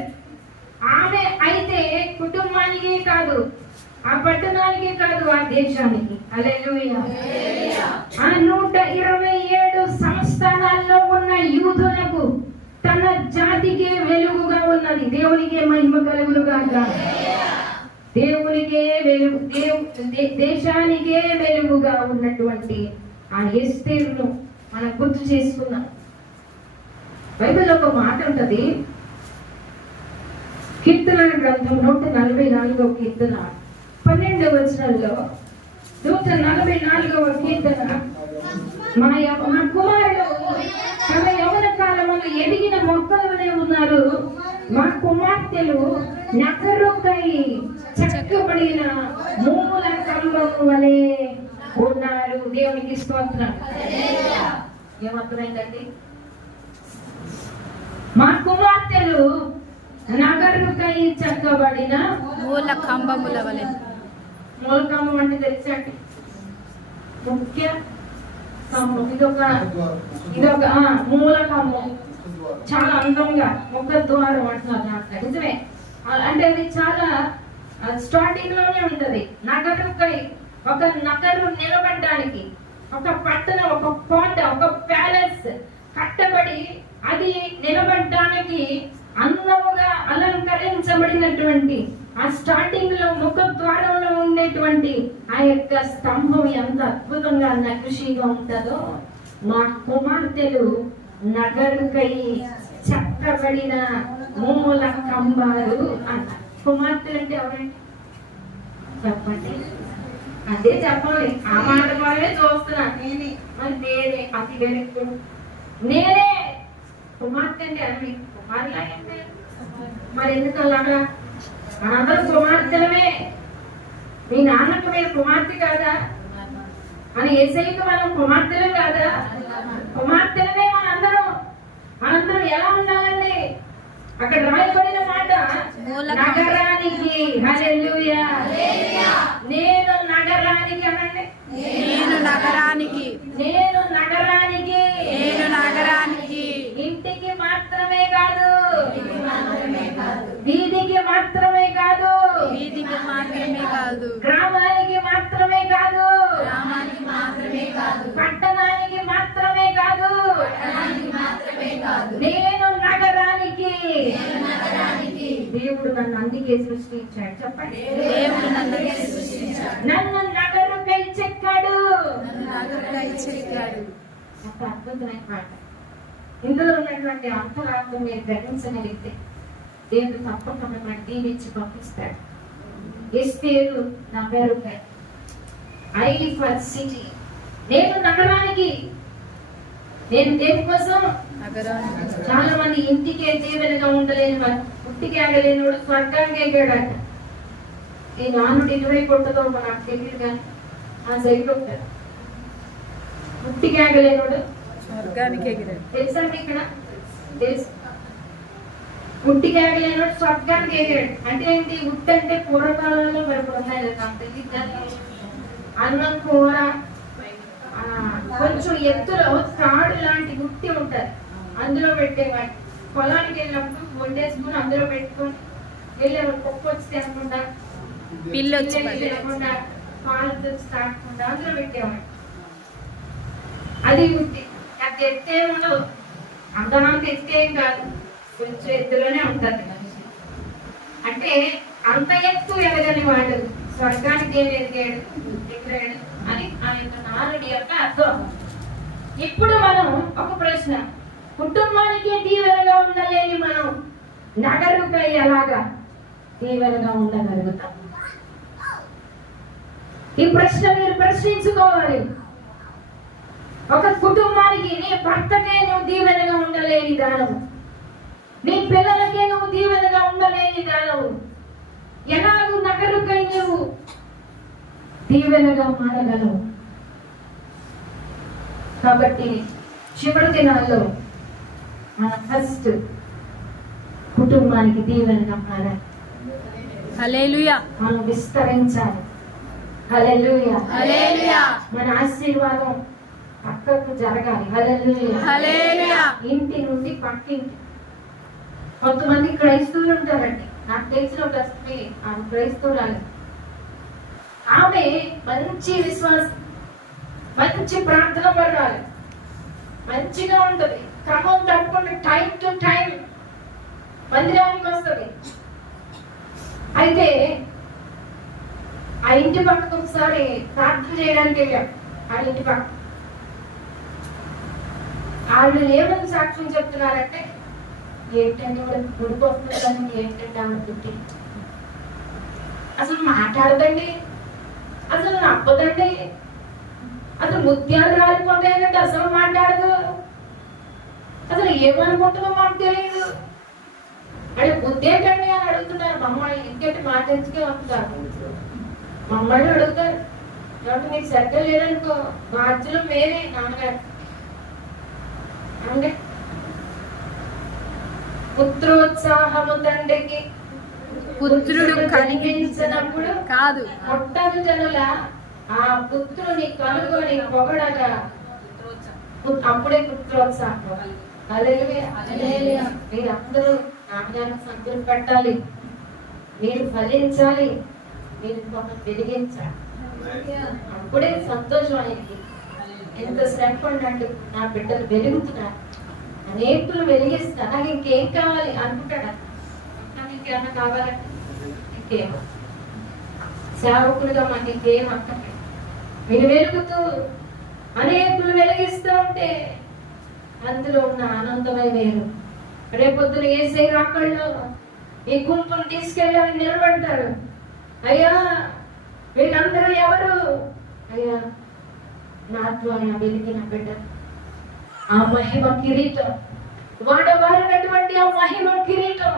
ఆమె అయితే కుటుంబానికి కాదు, ఆ పట్టణానికి కాదు, ఆ దేశానికి. హల్లెలూయా. ఆ 127 సంస్థానాల్లో ఉన్న యూదులకు తన జాతికి వెలుగుగా ఉన్నది. దేవునికే మహిమ కలుగునుగాక. దేవునికే వెలుగు, దేశానికే వెలుగుగా ఉన్నటువంటి ఆ ఎస్తేరును మనం గుర్తు చేసుకున్నాం. బైబిల్లో ఒక మాట ఉంటది, కీర్తన గ్రంథం 144వ కీర్తన 12వ వచనంలో, 144వ కీర్తన, మా కుమారుడు తమ యవ్వన కాలములో ఎదిగిన మొక్కలనే ఉన్నారు, మా కుమార్తెలు నగరుకై చెక్కబడిన మూల కంబము వలె ఉన్నారు. దేవునికి స్తోత్రం. ఏమర్థమైందండి? మా కుమార్తెలు నగరుకై చెక్కబడిన మూల కంబముల వలె. మూలకంబం అంటే తెలుసండి, ముఖ్య స్తంభం. ఇదొక మూలకంబం. చాలా అందంగా ముఖ ద్వారం అంటున్నారు దాంట్లో. నిజమే, అంటే అది చాలా స్టార్టింగ్ లోనే ఉంటది. నగరుకై, ఒక నగరు నిలబడడానికి, ఒక పట్టణం, ఒక కోట, ఒక ప్యాలెస్ కట్టబడి అది నిలబడడానికి అందముగా అలంకరించబడినటువంటి ఆ స్టార్టింగ్ లో ముఖ ద్వారంలో ఉండేటువంటి ఆ యొక్క స్తంభం ఎంత అద్భుతంగా నకృషిగా ఉంటుందో, మా కుమార్తెలు నగరుకై చెక్కబడిన మూల కంబాలు అన్న. కుమార్తెలు అంటే ఎవరండి చెప్పండి? అదే చెప్పాలి. ఆ మాట వల్లే చూస్తున్నా. మరి నేనే అతి వెనుకడు, నేనే కుమార్తె అంటే అవి కుమారులాగే. మరి ఎందుకు అలాగా? మనందరం కుమార్తెలమే. మీ నాన్నకు మీరు కుమార్తె కాదా? మన యేసయ్యకు మనం కుమార్తెలు కాదా? కుమార్తెలమే మనందరం. మనందరం ఎలా ఉండాలండి? అక్కడ రాయబడిన మాట, నగరానికి. హల్లెలూయా. నేను నగరానికి అనండి. నేను నగరానికి. నేను నగరానికి. నేను నగరానికి. ఇంటికి మాత్రమే కాదు, వీధికి మాత్రమే కాదు, వీధికి మాత్రమే కాదు, గ్రామానికి మాత్రమే కాదు, గ్రామానికి మాత్రమే కాదు, పట్టణానికి మాత్రమే కాదు, పట్టణానికి మాత్రమే కాదు, నేను నగరానికి. నేను నగరానికి. దేవుడు నన్ను అందుకే సృష్టించాడు. చెప్పండి, దేవుడు నన్ను సృష్టించాడు. నన్ను నగరుకై చెక్కాడు. నన్ను నగరుకై చెక్కాడు. ఒక అద్భుతమైన మాట. ఇందులో ఉన్నటువంటి అంతరార్థం మీరు గ్రహించగలిగితే దేవుడు తప్పక మిమ్మల్ని దీవించి పంపిస్తాడు. ఎస్తేరు నగరుకై, ఐ ఫర్ సిటీ. నేను నగరానికి. నేను దేని కోసం? చాలా మంది ఇంటికే దీవెనగా ఉండలేని వారు, పుట్టికి ఆగలేని వాడు స్వర్గానికి ఎగాడట. ఈ నానుడు ఇటువైపు ఉంటుందో నాకు తెలియదు, కానీ ఆ సైడ్ ఉంటాడు. పుట్టికి ఆగలేని వాడు స్వర్గానికి ఎగిరాడు. తెలుసా మీకు? ఇక్కడ తెలుసు. ఉట్టికి ఆగలేని వాడు స్వర్గానికి ఎగిరాడు. అంటే ఏంటి? ఉట్టి అంటే పూర్వకాలంలో మరి ఉన్నాయి కదా, నాకు తెలియదు. అన్నం కూర, కొంచెం ఎత్తులో తాడు లాంటి గుట్టి ఉంటది, అందులో పెట్టేవాడు. పొలానికి వెళ్ళినప్పుడు వండేసుకుని అందులో పెట్టుకొని వెళ్ళేవాడు. పప్పు వచ్చి తినకుండా, పిల్లి వచ్చి తినకుండా, పాలు తెచ్చి తాగకుండా అందులో పెట్టేవాడు. అది గుట్టి. అది ఎత్తే ఉండదు, అంతమంది ఎత్తేం కాదు, కొంచెం ఎత్తులోనే ఉంటది. అంటే అంత ఎత్తు ఎదగని వాడు స్వర్గానికి ఏమి ఎదిగాడు అని ఆ యొక్క నాలుడి యొక్క అర్థం. ఇప్పుడు మనం ఒక ప్రశ్న, కుటుంబానికి దీవెనగా ఉండలేని మనం నగరుకై ఎలాగా దీవెనగా ఉండగలుగుతాం? ఈ ప్రశ్న మీరు ప్రశ్నించుకోవాలి. ఒక కుటుంబానికి, నీ భర్తకే నువ్వు దీవెనగా ఉండలేని దానవు, నీ పిల్లలకే నువ్వు దీవెనగా ఉండలేని దానవు, ఎలాగూ నగరుకై నువ్వు దీవెనగా మారగలవు? కాబట్టి చివరి దినాల్లో మన ఫస్ట్ కుటుంబానికి దీవెనగా మారాలి. హల్లెలూయా. మనం విస్తరించాలి. హల్లెలూయా. హల్లెలూయా. మన ఆశీర్వాదం పక్కకు జరగాలి. హల్లెలూయా. హల్లెలూయా. ఇంటి నుండి పక్కింటి. కొంతమంది క్రైస్తవులు ఉంటారండి. నాకు తెలిసిన ఒక స్త్రీ, ఆమె క్రైస్తవురాలు. ఆమె మంచి విశ్వాసం, మంచి ప్రార్థన పడాలి, మంచిగా ఉంటది, క్రమం తప్పకుండా టైం టు టైం మందిరానికి వస్తుంది. అయితే ఆ ఇంటి పక్కకు ఒకసారి ప్రార్థన చేయడానికి వెళ్ళాం. ఆ ఇంటి పక్క వాళ్ళు ఏమని సాక్ష్యం చెప్తున్నారంటే, ఏంటంటే గుడిపోతున్నదని, ఏంటంటే ఆవిడ పుట్టి అసలు మాట్లాడదండి, అసలు నప్పదండి, అసలు ముత్యాలు రాలిపోతాయంటే అసలు మాట్లాడదు, అసలు ఏమనుకుంటుందో మాకు తెలియదు. అంటే బుద్ధి ఏంటండి అని అడుగుతున్నారు. మమ్మల్ని ఇంకేంటి మాట్లాడుతూనే వస్తారు, మమ్మల్ని అడుగుతారు. కాబట్టి నీకు సరిగ్గా లేదనుకో, బాధ్యులు వేరే. నాన్నగారు అంటే పుత్రోత్సాహము తండ్రికి పుత్రుడు కలిగించినప్పుడు కాదు మొట్టమొదట ఆ పుత్రుని కనుగొని పొగడగా అప్పుడే పుత్రోత్సాహం. హల్లెలూయా. మీరందరూ నాన్నగారు సంతృప్తి పెట్టాలి, మీరు ఫలించాలి, మీరు వెలిగించాలి, అప్పుడే సంతోషం ఆయనకి. ఎంత శ్రమ ఉండండి, నా బిడ్డలు వెలుగుతున్నారు, అనేకులు వెలిగిస్తున్నారు, నాకు ఇంకేం కావాలి అనుకుంటాడు. నాకు ఇంకేమన్నా కావాలంటే ఇంకేమో సేవకులుగా మనకి ఇంకేం అక్కర్లేదు. మీరు వెలుగుతూ అనేకులు వెలిగిస్తూ ఉంటే అందులో ఉన్న ఆనందమే వేరు. రేపొద్దున యేసయ్య రాకల్లో ఈ గుంపును తీసుకెళ్ళి నిలబడతారు. అయ్యా వీళ్ళందరూ ఎవరు? అయ్యా నా ద్వారా వెలిగిన బిడ్డ, ఆ మహిమ కిరీటం, వాడవారినటువంటి ఆ మహిమ కిరీటం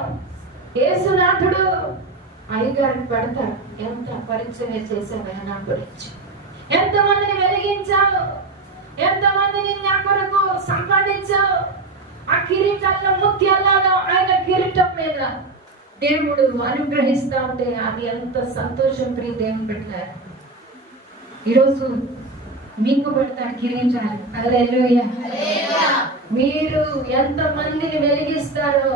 యేసునాథుడు అయ్యగారిని పెడతాడు. ఎంత పరిచయం చేశావయ్యా నా గురించి, ఎంతమందిని వెలిగించావు, ఎంతమందిని నా కొరకు సంపాదించావు. ఆ కిరీటంలో ముత్యాలను ఆయన కిరీటం మీద దేవుడు అనుగ్రహిస్తా ఉంటే అది ఎంత సంతోషం. ప్రియ దేవుని పెట్టారు. ఈరోజు మీకు పెడతాడు కిరీటాలు. హల్లెలూయా. మీరు ఎంత మందిని వెలిగిస్తారో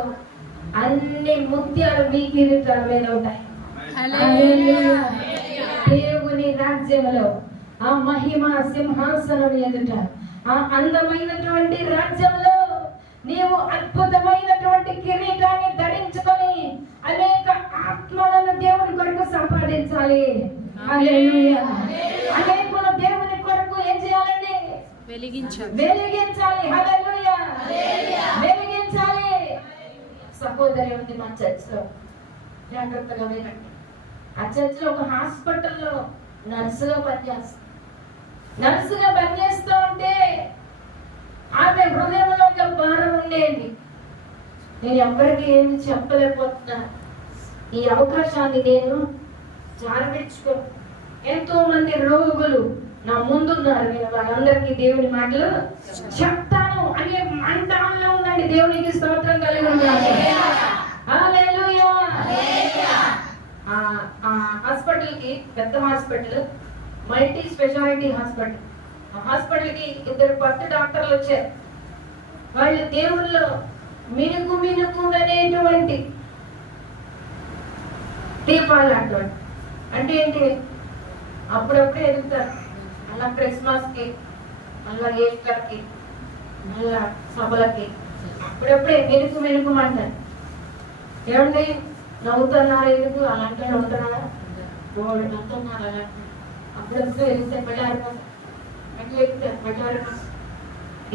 అన్ని ముత్యాలు మీ కిరీటాల మీద ఉంటాయి. హల్లెలూయా. దేవుని రాజ్యంలో ఆ మహిమ సింహాసనం ఎదుట, ఆ అందమైనటువంటి రాజ్యంలో నీవు అద్భుతమైనటువంటి కిరీటాన్ని ధరించుకొని అనేక ఆత్మలను దేవుని కొరకు సంపాదించాలి. హల్లెలూయా. అనేకుల దేవుని కొరకు ఏం చేయాలండి? వెలిగించాలి. హల్లెలూయా. వెలిగించాలి. సహోదరి ఉంది మా చర్చ్ లో, జాగ్రత్తగా వినండి. ఆ చర్చ్ లో ఒక హాస్పిటల్లో నర్సుగా పనిచేస్తుంది. నర్సుగా పనిచేస్తూ ఉంటే ఆమె హృదయంలో ఒక భారం ఉండేది. నేను ఎవరికి ఏమి చెప్పలేకపోతున్నా, ఈ అవకాశాన్ని నేను జారవిడ్చుకో. ఎంతో మంది రోగులు నా ముందున్నారు, నేను వాళ్ళందరికీ దేవుని మాటలు చెప్తాను అనే మంటాల్లో ఉందండి. దేవునికి స్తోత్రం కలుగును. హల్లెలూయా. ఆ హాస్పిటల్కి, పెద్ద హాస్పిటల్, మల్టీ స్పెషాలిటీ హాస్పిటల్. ఆ హాస్పిటల్కి 2 కొత్త డాక్టర్లు వచ్చారు. వాళ్ళు దేవుళ్ళు మినుకు అనేటువంటి దీపాలు అంటారు. అంటే ఏంటి? అప్పుడప్పుడే ఎదుగుతారు. అలా క్రిస్మస్కి, మళ్ళా ఈస్టర్కి, మళ్ళా సభలకి అప్పుడప్పుడే మినుకు అంటారు. ఏమండి నవ్వుతున్నారు ఎందుకు? అలాంటి నవ్వుతున్నారా? నవ్వుతున్నారు. అలా అప్పుడప్పుడు వెళ్తే వెళ్ళారు,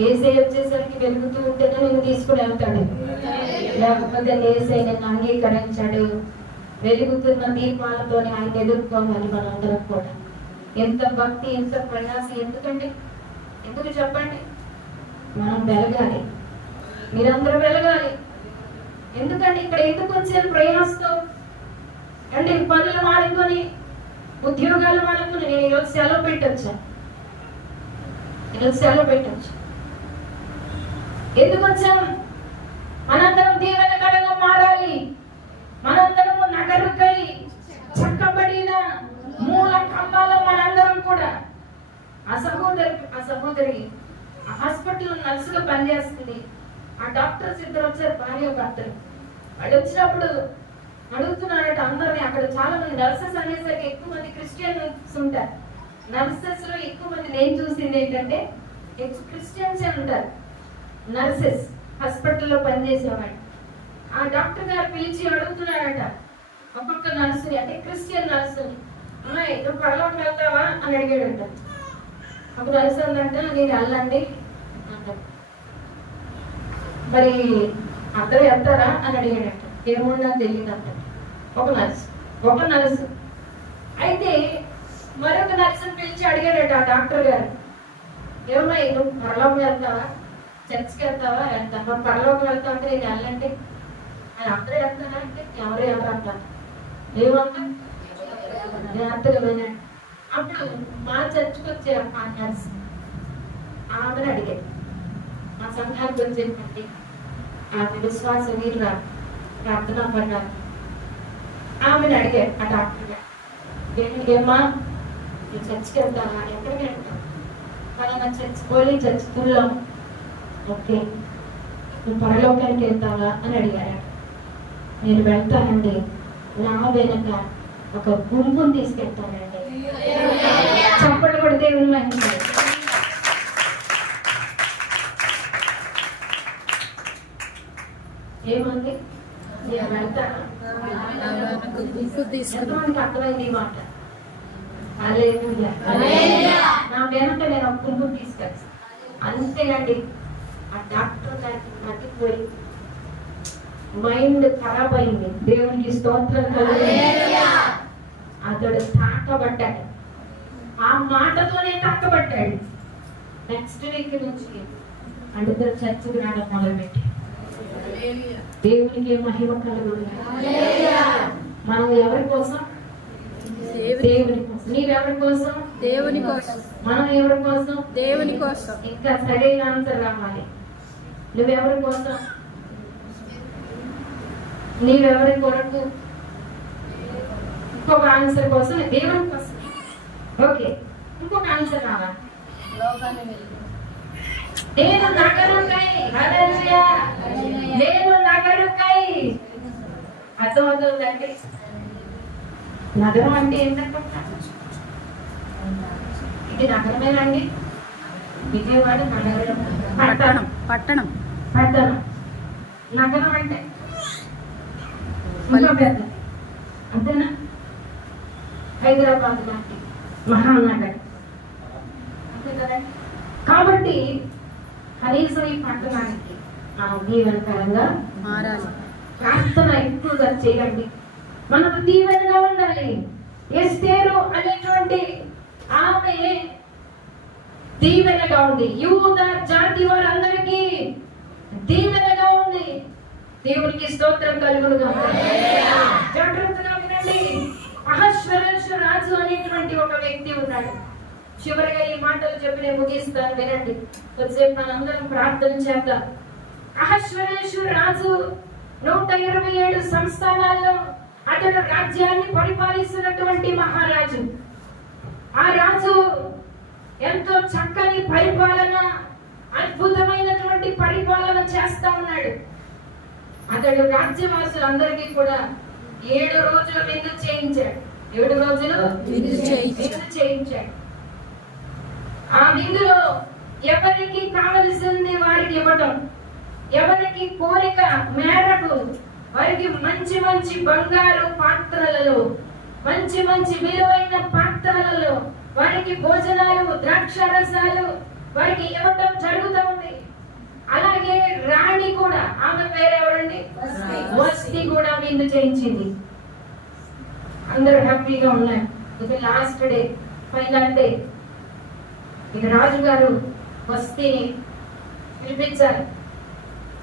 ఏసై వచ్చేసరికి వెలుగుతూ ఉంటేనే నేను తీసుకుని వెళ్తాడు. లేకపోతే ఏసై నన్ను అంగీకరించాడు. వెలుగుతున్న దీపాలతోనే ఆయన ఎదుర్కోవాలి మనందరం కూడా. ఎంత భక్తి, ఎంత ప్రయాస ఎందుకండి? ఎందుకు చెప్పండి? మనం వెలగాలి, మీరందరూ వెలగాలి. ఎందుకండి? ఇక్కడ ఎందుకు వచ్చారు ప్రయాసతో? అంటే పనులు మానుకొని, ఉద్యోగాలు మానుకొని నేను ఈరోజు సెలవు పెట్టొచ్చా? ఎందుకు వచ్చాం? మనందరం దీవెనకరంగా మారాలి. మనందరము నగరుకై చక్కబడిన మూల కంబాల మనందరం కూడా. ఆ సహోదరి ఆ హాస్పిటల్ నర్సుగా పనిచేస్తుంది. ఆ డాక్టర్స్ 2 వచ్చారు, భార్య భర్తలు. వాళ్ళు వచ్చినప్పుడు అడుగుతున్నారట అందరినీ. అక్కడ చాలా మంది నర్సెస్ అనేసరికి ఎక్కువ మంది క్రిస్టియన్స్ ఉంటారు. నర్సెస్ లో ఎక్కువ మంది నేను చూసింది ఏంటంటే క్రిస్టియన్స్ ఉంటారు. నర్సెస్ హాస్పిటల్లో పనిచేసేవాడు. ఆ డాక్టర్ గారు పిలిచి అడుగుతున్నాడట ఒక్కొక్క నర్సుని, అంటే క్రిస్టియన్ నర్సుని, అమ్మాయి నువ్వు పరలోకి వెళ్తావా అని అడిగాడంట. ఒక నర్సు అందంట, నేను వెళ్ళండి అంటారు. మరి అందరూ వెళ్తారా అని అడిగాడంట. ఏమో నాకు తెలియదు అంట. ఒక నర్సు అయితే మరొక నర్సుని పిలిచి అడిగాడట ఆ డాక్టర్ గారు, ఏమన్నా నువ్వు పరలోకి వెళ్తావా, చర్చ్కి వెళ్తావా? వెళ్తాను. మరి పరలోకి వెళ్తావు అంటే నేను వెళ్ళండి. ఆయన అందరూ వెళ్తానా అంటే ఎవరు అంటారు. ఏమంటా జాగ్రత్తగా వినండి. అప్పుడు మా చర్చ్కి వచ్చే ఆ నర్సు ఆమెను అడిగాడు, మా సంఘానికి వచ్చేటండి ఆమె విశ్వాస వీరుల ప్రార్థన పడ్డారు. ఆమెను అడిగారు ఆ డాక్టర్ గారు, ఏమ్మా నువ్వు చర్చికి వెళ్తావా? ఎక్కడికి వెళ్తావు? ఫలానా చర్చ్, పోలీ చర్చ్ స్కూల్లో. ఓకే, నువ్వు పరలోకానికి వెళ్తావా అని అడిగారు. నేను వెళ్తానండి, నా వెనక ఒక గుంపుని తీసుకెళ్తానండి. చప్పట్లు కూడా దేవుని మహిమ. ఏమంది? నేను వెళ్తాను. ఎంతమందికి అర్థమైంది ఈ మాట? హల్లెలూయా. నా వెనక నేను ఒక గుంపుని తీసుకెళ్తాను. అంతేనండి. ఆ డాక్టర్ గారికి మతిపోయి మైండ్ ఖరాబ్ అయింది. దేవునికి స్తోత్రం కలుగును. అతడు తాకబడ్డాడు. ఆ మాటతోనే తాకబడ్డాడు. నెక్స్ట్ వీక్ నుంచి అందరూ చర్చకు రావడం మొదలుపెట్టి దేవునికి మహిమ కలుగును. మనం ఎవరి కోసం? దేవుని కోసం. నీవెవరి కోసం? దేవుని కోసం. మనం ఎవరి కోసం? దేవుని కోసం. ఇంకా సరైన ఆన్సర్ రావాలి. నువ్వెవరి కోసం? నీవెవరి కొరకు? ఇంకొక ఆన్సర్ కోసం, దేవుని కోసం. ఓకే, ఇంకొక ఆన్సర్ రావాలి. నేను నగరుకై. హల్లెలూయా. నేను నగరుకై. అర్థమవుతుందండి? నగరం అంటే ఏంటనుకుంటున్నారు? ఇది నగరమేనండి. విజయవాడ నగరం. పట్టణం. పట్టణం. పట్టణం. నగరం అంటే ఇంకా పెద్ద. అంతేనా? హైదరాబాద్ లాంటి మహానగరం. అంతే కదండి. కాబట్టి కనీసం ఈ పట్టణానికి మనం దీవెనకరంగా మారాలి. ప్రార్థన ఎక్కువగా చేయండి. మనకు దీవెనగా ఉండాలి. ఎస్తేరు అనేటువంటి ఆమె దీవెనగా ఉంది. యూదా జాతి వారందరికీ దీవెనగా ఉంది. దేవునికి స్తోత్రం కలుగును గాక. జాగ్రత్తగా వినండి. అహశ్వరోషు రాజు అనేటువంటి ఒక వ్యక్తి ఉన్నాడు. చివరిగా ఈ మాటలు చెప్పి నేను ముగిస్తాను, వినండి. కొద్దిసేపు మనందరం ప్రార్థన చేద్దాం. అహశ్వరోషు రాజు 127 సంస్థానాల్లో అతడు రాజ్యాన్ని పరిపాలిస్తున్నటువంటి మహారాజు. ఆ రాజు ఎంతో చక్కని పరిపాలన, అద్భుతమైనటువంటి పరిపాలన చేస్తా ఉన్నాడు. అతడు రాజ్యవాసులందరికీ కూడా 7 రోజులు విందు చేయించాడు. 7 రోజులు విందు చేయించాడు. ఆ విందులో ఎవరికి కావలసింది వారికి ఇవ్వటం, ఎవరికి కోరిక మేరకు వారికి మంచి మంచి బంగారు పాత్రలలో, మంచి మంచి విలువైన పాత్రలలో వారికి భోజనాలు, ద్రాక్షరసాలు వారికి ఇవ్వటం జరుగుతుంది. అలాగే రాణి కూడా, ఆమె పేరెవరండి? వస్తి కూడా విందు చేయించింది. అందరూ హ్యాపీగా ఉన్నారు. ఇది లాస్ట్ డే, ఫైనల్ డే. ఇక రాజుగారు వస్తిని పిలిపించాలి.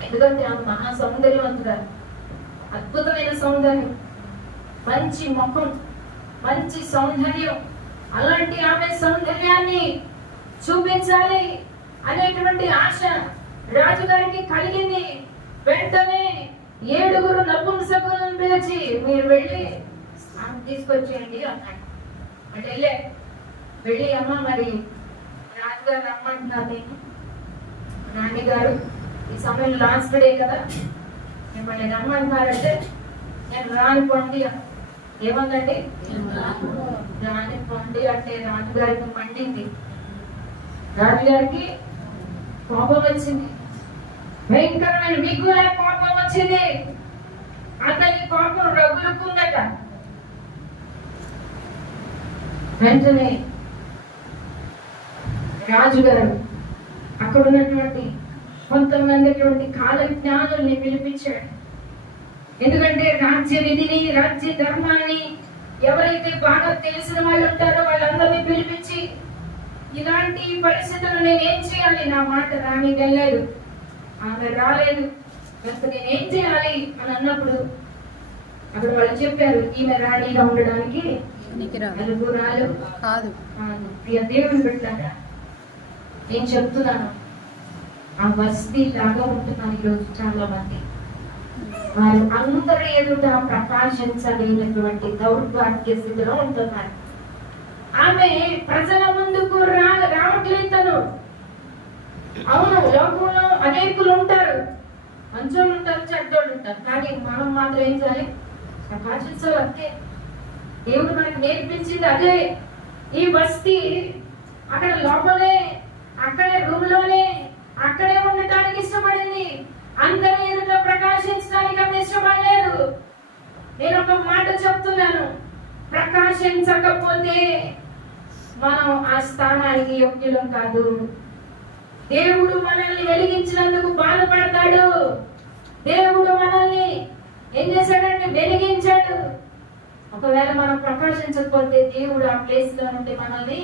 ఎందుకంటే ఆమె మహా సౌందర్యవంతురాలు, అద్భుతమైన సౌందర్యం, మంచి ముఖం, మంచి సౌందర్యం. అలాంటి ఆమె సౌందర్యాన్ని చూపించాలి అనేటువంటి ఆశ రాజుగారికి కలిగింది. వెంటనే 7 నపుంసకులను పిలిచి, మీరు వెళ్ళి ఆమె తీసుకొచ్చేయండి అన్నాడు. అంటే వెళ్ళి అమ్మ, మరి రాజుగారు రమ్మంటున్నారు, నేను రాణి గారు ఈ సమయం లాస్ట్ డే కదా, మిమ్మల్ని రమ్మంటున్నారంటే నేను రాని పండి. ఏమందండి? రాని పండి అంటే రాజుగారికి మండింది. రాజుగారికి కోపం వచ్చింది, భయంకరమైన మిగుల కోపం వచ్చింది. అతని కోపం రగులుకుందట. వెంటనే రాజుగారు అక్కడ ఉన్నటువంటి కొంతమంది కాల జ్ఞానుల్ని పిలిపించాడు. ఎందుకంటే రాజ్య విధిని, రాజ్య ధర్మాన్ని ఎవరైతే బాగా తెలిసిన వాళ్ళు ఉంటారో వాళ్ళందరినీ పిలిపించి, ఇలాంటి పరిస్థితులు నేనేం చేయాలి? నా మాట రాని వెళ్ళలేదు, ఆమె రాలేదు, నేనేం చేయాలి అని అన్నప్పుడు అక్కడ వాళ్ళు చెప్పారు, ఈమె రాణిగా ఉండడానికి అనుగుణాలు కాదు. ప్రియ దేవుని బిడ్డలారా, నేను చెప్తున్నాను, ఆ వస్తీ లాగా ఉంటున్నారు ఈరోజు చాలా మంది. వారు అందరి ఎదుట ప్రకాశించలేనటువంటి దౌర్భాగ్య స్థితిలో ఉంటున్నారు. ఆమె ప్రజల ముందుకు రావట్లేదు తను. అవును, లోకంలో అనేకులు ఉంటారు, మంచోళ్ళు ఉంటారు, చెడ్డోళ్ళు ఉంటారు, కానీ మనం మాత్రం ఏం చేయాలి? ప్రకాశించాలి. అంతే దేవుడు మనకు నేర్పించింది అదే. ఈ బస్తీ అక్కడ లోపలే, అక్కడే రూమ్ లోనే, అక్కడే ఉండటానికి ఇష్టపడింది. అందరి ఎదుట ప్రకాశించడానికి ఆమె ఇష్టపడలేదు. నేను ఒక మాట చెప్తున్నాను, ప్రకాశించకపోతే మనం ఆ స్థానానికి యోగ్యులం కాదు. దేవుడు మనల్ని వెలిగించినందుకు బాధపడతాడు. దేవుడు మనల్ని ఏం చేశాడంటే వెలిగించాడు. ఒకవేళ మనం ప్రకాశించకపోతే దేవుడు ఆ ప్లేస్ లో నుండి మనల్ని,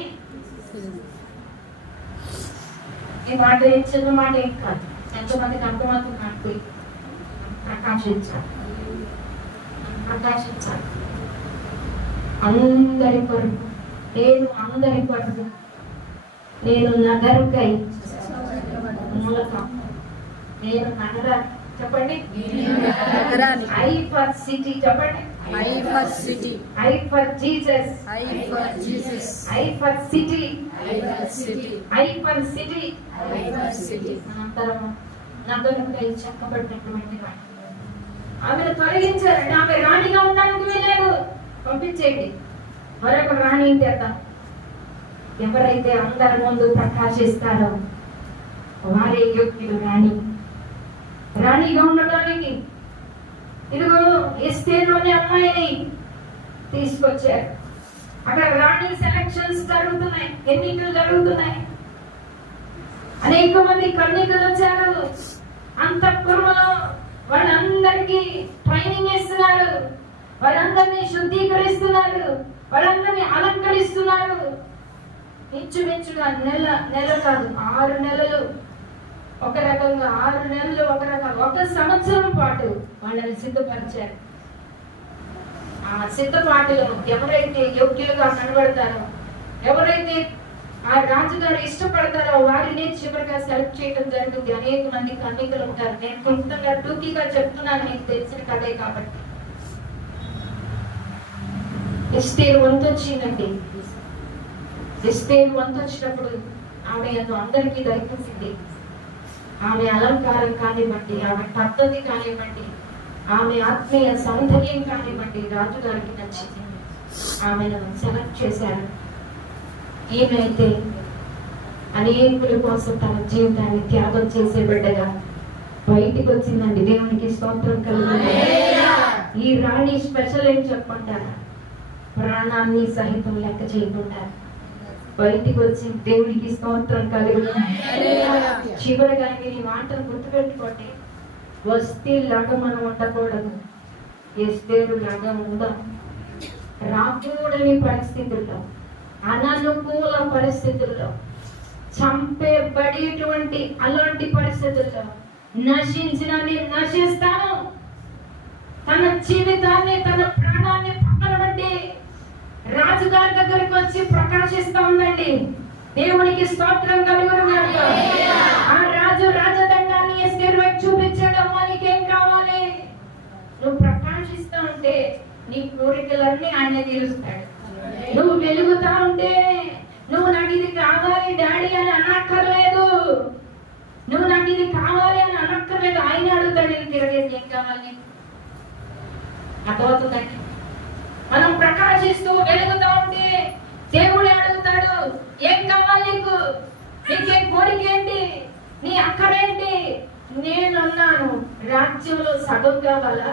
ఈ మాట ఏం చిన్న మాట ఏం కాదు, ఎంతమందికి అర్థమవుతుంది నాకు. ప్రకాశించాలి, ప్రకాశించాలి అందరి కొరకు. నేను అందరి కొరకు, నేను నగరుకై మూలకం, నేను నగరాన్ని. చెప్పండి, ఐ ఫర్ సిటీ. చెప్పండి, I for city. I for Jesus. I for Jesus. I for city. I for city. I for city. I for city. మనందరం నగరుకై చెక్కబడినటువంటి వాడు. ఆమెను తొలగించారండి. ఆమె రాణిగా ఉండడానికి వీలేదు, పంపించేయండి, మరొక రాణి తెద్దాం. ఎవరైతే అందరి ముందు ప్రకాశిస్తారో వారే యోగ్యులు రాణిగా ఉండటానికి. ఇదిగో ఎస్తేరులోని అమ్మాయిని తీసుకొచ్చారు. అక్కడ రాణి సెలక్షన్స్ జరుగుతున్నాయి, ఎన్నికలు జరుగుతున్నాయి. అనేక మంది కన్యకలు వచ్చారు. అంతఃపురంలో వాళ్ళందరికీ ట్రైనింగ్ ఇస్తున్నారు, వాళ్ళందరినీ శుద్ధీకరిస్తున్నారు, వాళ్ళందరినీ అలంకరిస్తున్నారు. ఇంచుమించుగా నెల కాదు, 6 నెలలు ఒక రకంగా, 6 నెలలు ఒక రకంగా, 1 సంవత్సరం పాటు వాళ్ళని సిద్ధపరిచారు. ఆ సిద్ధపాటులో ఎవరైతే యోగ్యులుగా కనబడతారో, ఎవరైతే ఆ రాజుగారు ఇష్టపడతారో వారిని చివరిగా సెలెక్ట్ చేయడం జరుగుతుంది. అనేక మంది కన్యకలు ఉంటారు. నేను క్లుప్తంగా టూకీగా చెప్తున్నాను, మీకు తెలిసిన కథే కాబట్టి. ఎస్తేరు వంతు వచ్చిందండి. ఎస్తేరు వంతు వచ్చినప్పుడు ఆమె అందరికీ దయచేసింది. ఆమె అలంకారం కానివ్వండి, ఆమె పద్ధతి కానివ్వండి, ఆమె ఆత్మీయ సౌందర్యం కానివ్వండి, రాజుగారికి నచ్చింది. ఆమెను సెలెక్ట్ చేశారు. ఈమె అయితే అనేకుల కోసం తన జీవితాన్ని త్యాగం చేసే బిడ్డగా బయటికి వచ్చిందండి. దేవునికి స్తోత్రం కలుగుతుంది. ఈ రాణి స్పెషల్ ఏం చెప్పమంటారా? ప్రాణాన్ని సహితం లెక్క చేయకుండా బయటికి వచ్చి దేవుడికి స్తోత్రం కలుగుతుంది. చివరిగా మీరు ఈ మాటను గుర్తుపెట్టుకోండి, వస్తే లాగా మనం ఉండకూడదు, ఎస్తేరు లాగా ఉందాం. రాకూడని పరిస్థితుల్లో, అననుకూల పరిస్థితుల్లో, చంపేబడేటువంటి అలాంటి పరిస్థితుల్లో నశించిన నశిస్తాను, తన జీవితాన్ని, తన ప్రాణాన్ని పక్కన పెట్టి రాజుగారి దగ్గరికి వచ్చి ప్రకాశిస్తా ఉందండి. దేవునికి స్తోత్రం కలుగునుగాక. ఆ రాజు రాజదండాన్ని ఎస్తేరు వైపు చూపించాడు. అమ్మా, నీకేం కావాలి? నువ్వు ప్రకాశిస్తా ఉంటే నీ కోరికలన్నీ ఆయన తీరుస్తాడు. నువ్వు వెలుగుతా ఉంటే నువ్వు నాకు ఇది కావాలి డాడీ అని అనక్కర్లేదు, నువ్వు నాకు ఇది కావాలి అని అనక్కర్లేదు. ఆయన అడుగుతాడు, నేను తిరగేది ఏం కావాలి. అర్థమవుతుందండి? మనం ప్రకాశిస్తూ వెలుగుతా ఉంటే దేవుడే అడుగుతాడు, ఏం కావాలి నీకు, నీకేం కోరిక ఏంటి, నీ అక్కడేంటి? నేనున్నాను, రాజ్యంలో సగం కావాలా?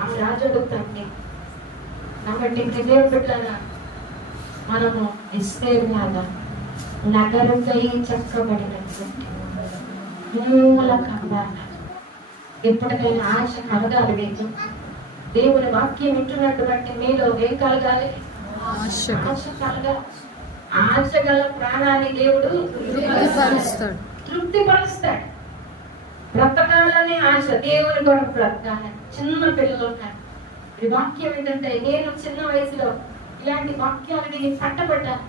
ఆ రాజు అడుగుతాండి. కాబట్టి దేవుడు పెట్టాలా, మనము ఎస్తేరు లాగా నగరుకై చెక్కబడినటువంటి మూల కంబాల ఎప్పటికైనా ఆశ కలగాలి. మీకు దేవుని వాక్యం వింటున్నటువంటి మీలో ఏం కలగాలి? ఆశ కలగాలి. ఆశ గల ప్రాణాన్ని దేవుడు తృప్తిపరుస్తాడు. బ్రతకాలని ఆశ, దేవుని కొరకు బ్రతకాలని. చిన్న పిల్లలు ఉన్నారు. ఈ వాక్యం ఏంటంటే, నేను చిన్న వయసులో ఇలాంటి వాక్యాలని కట్టబడ్డాను.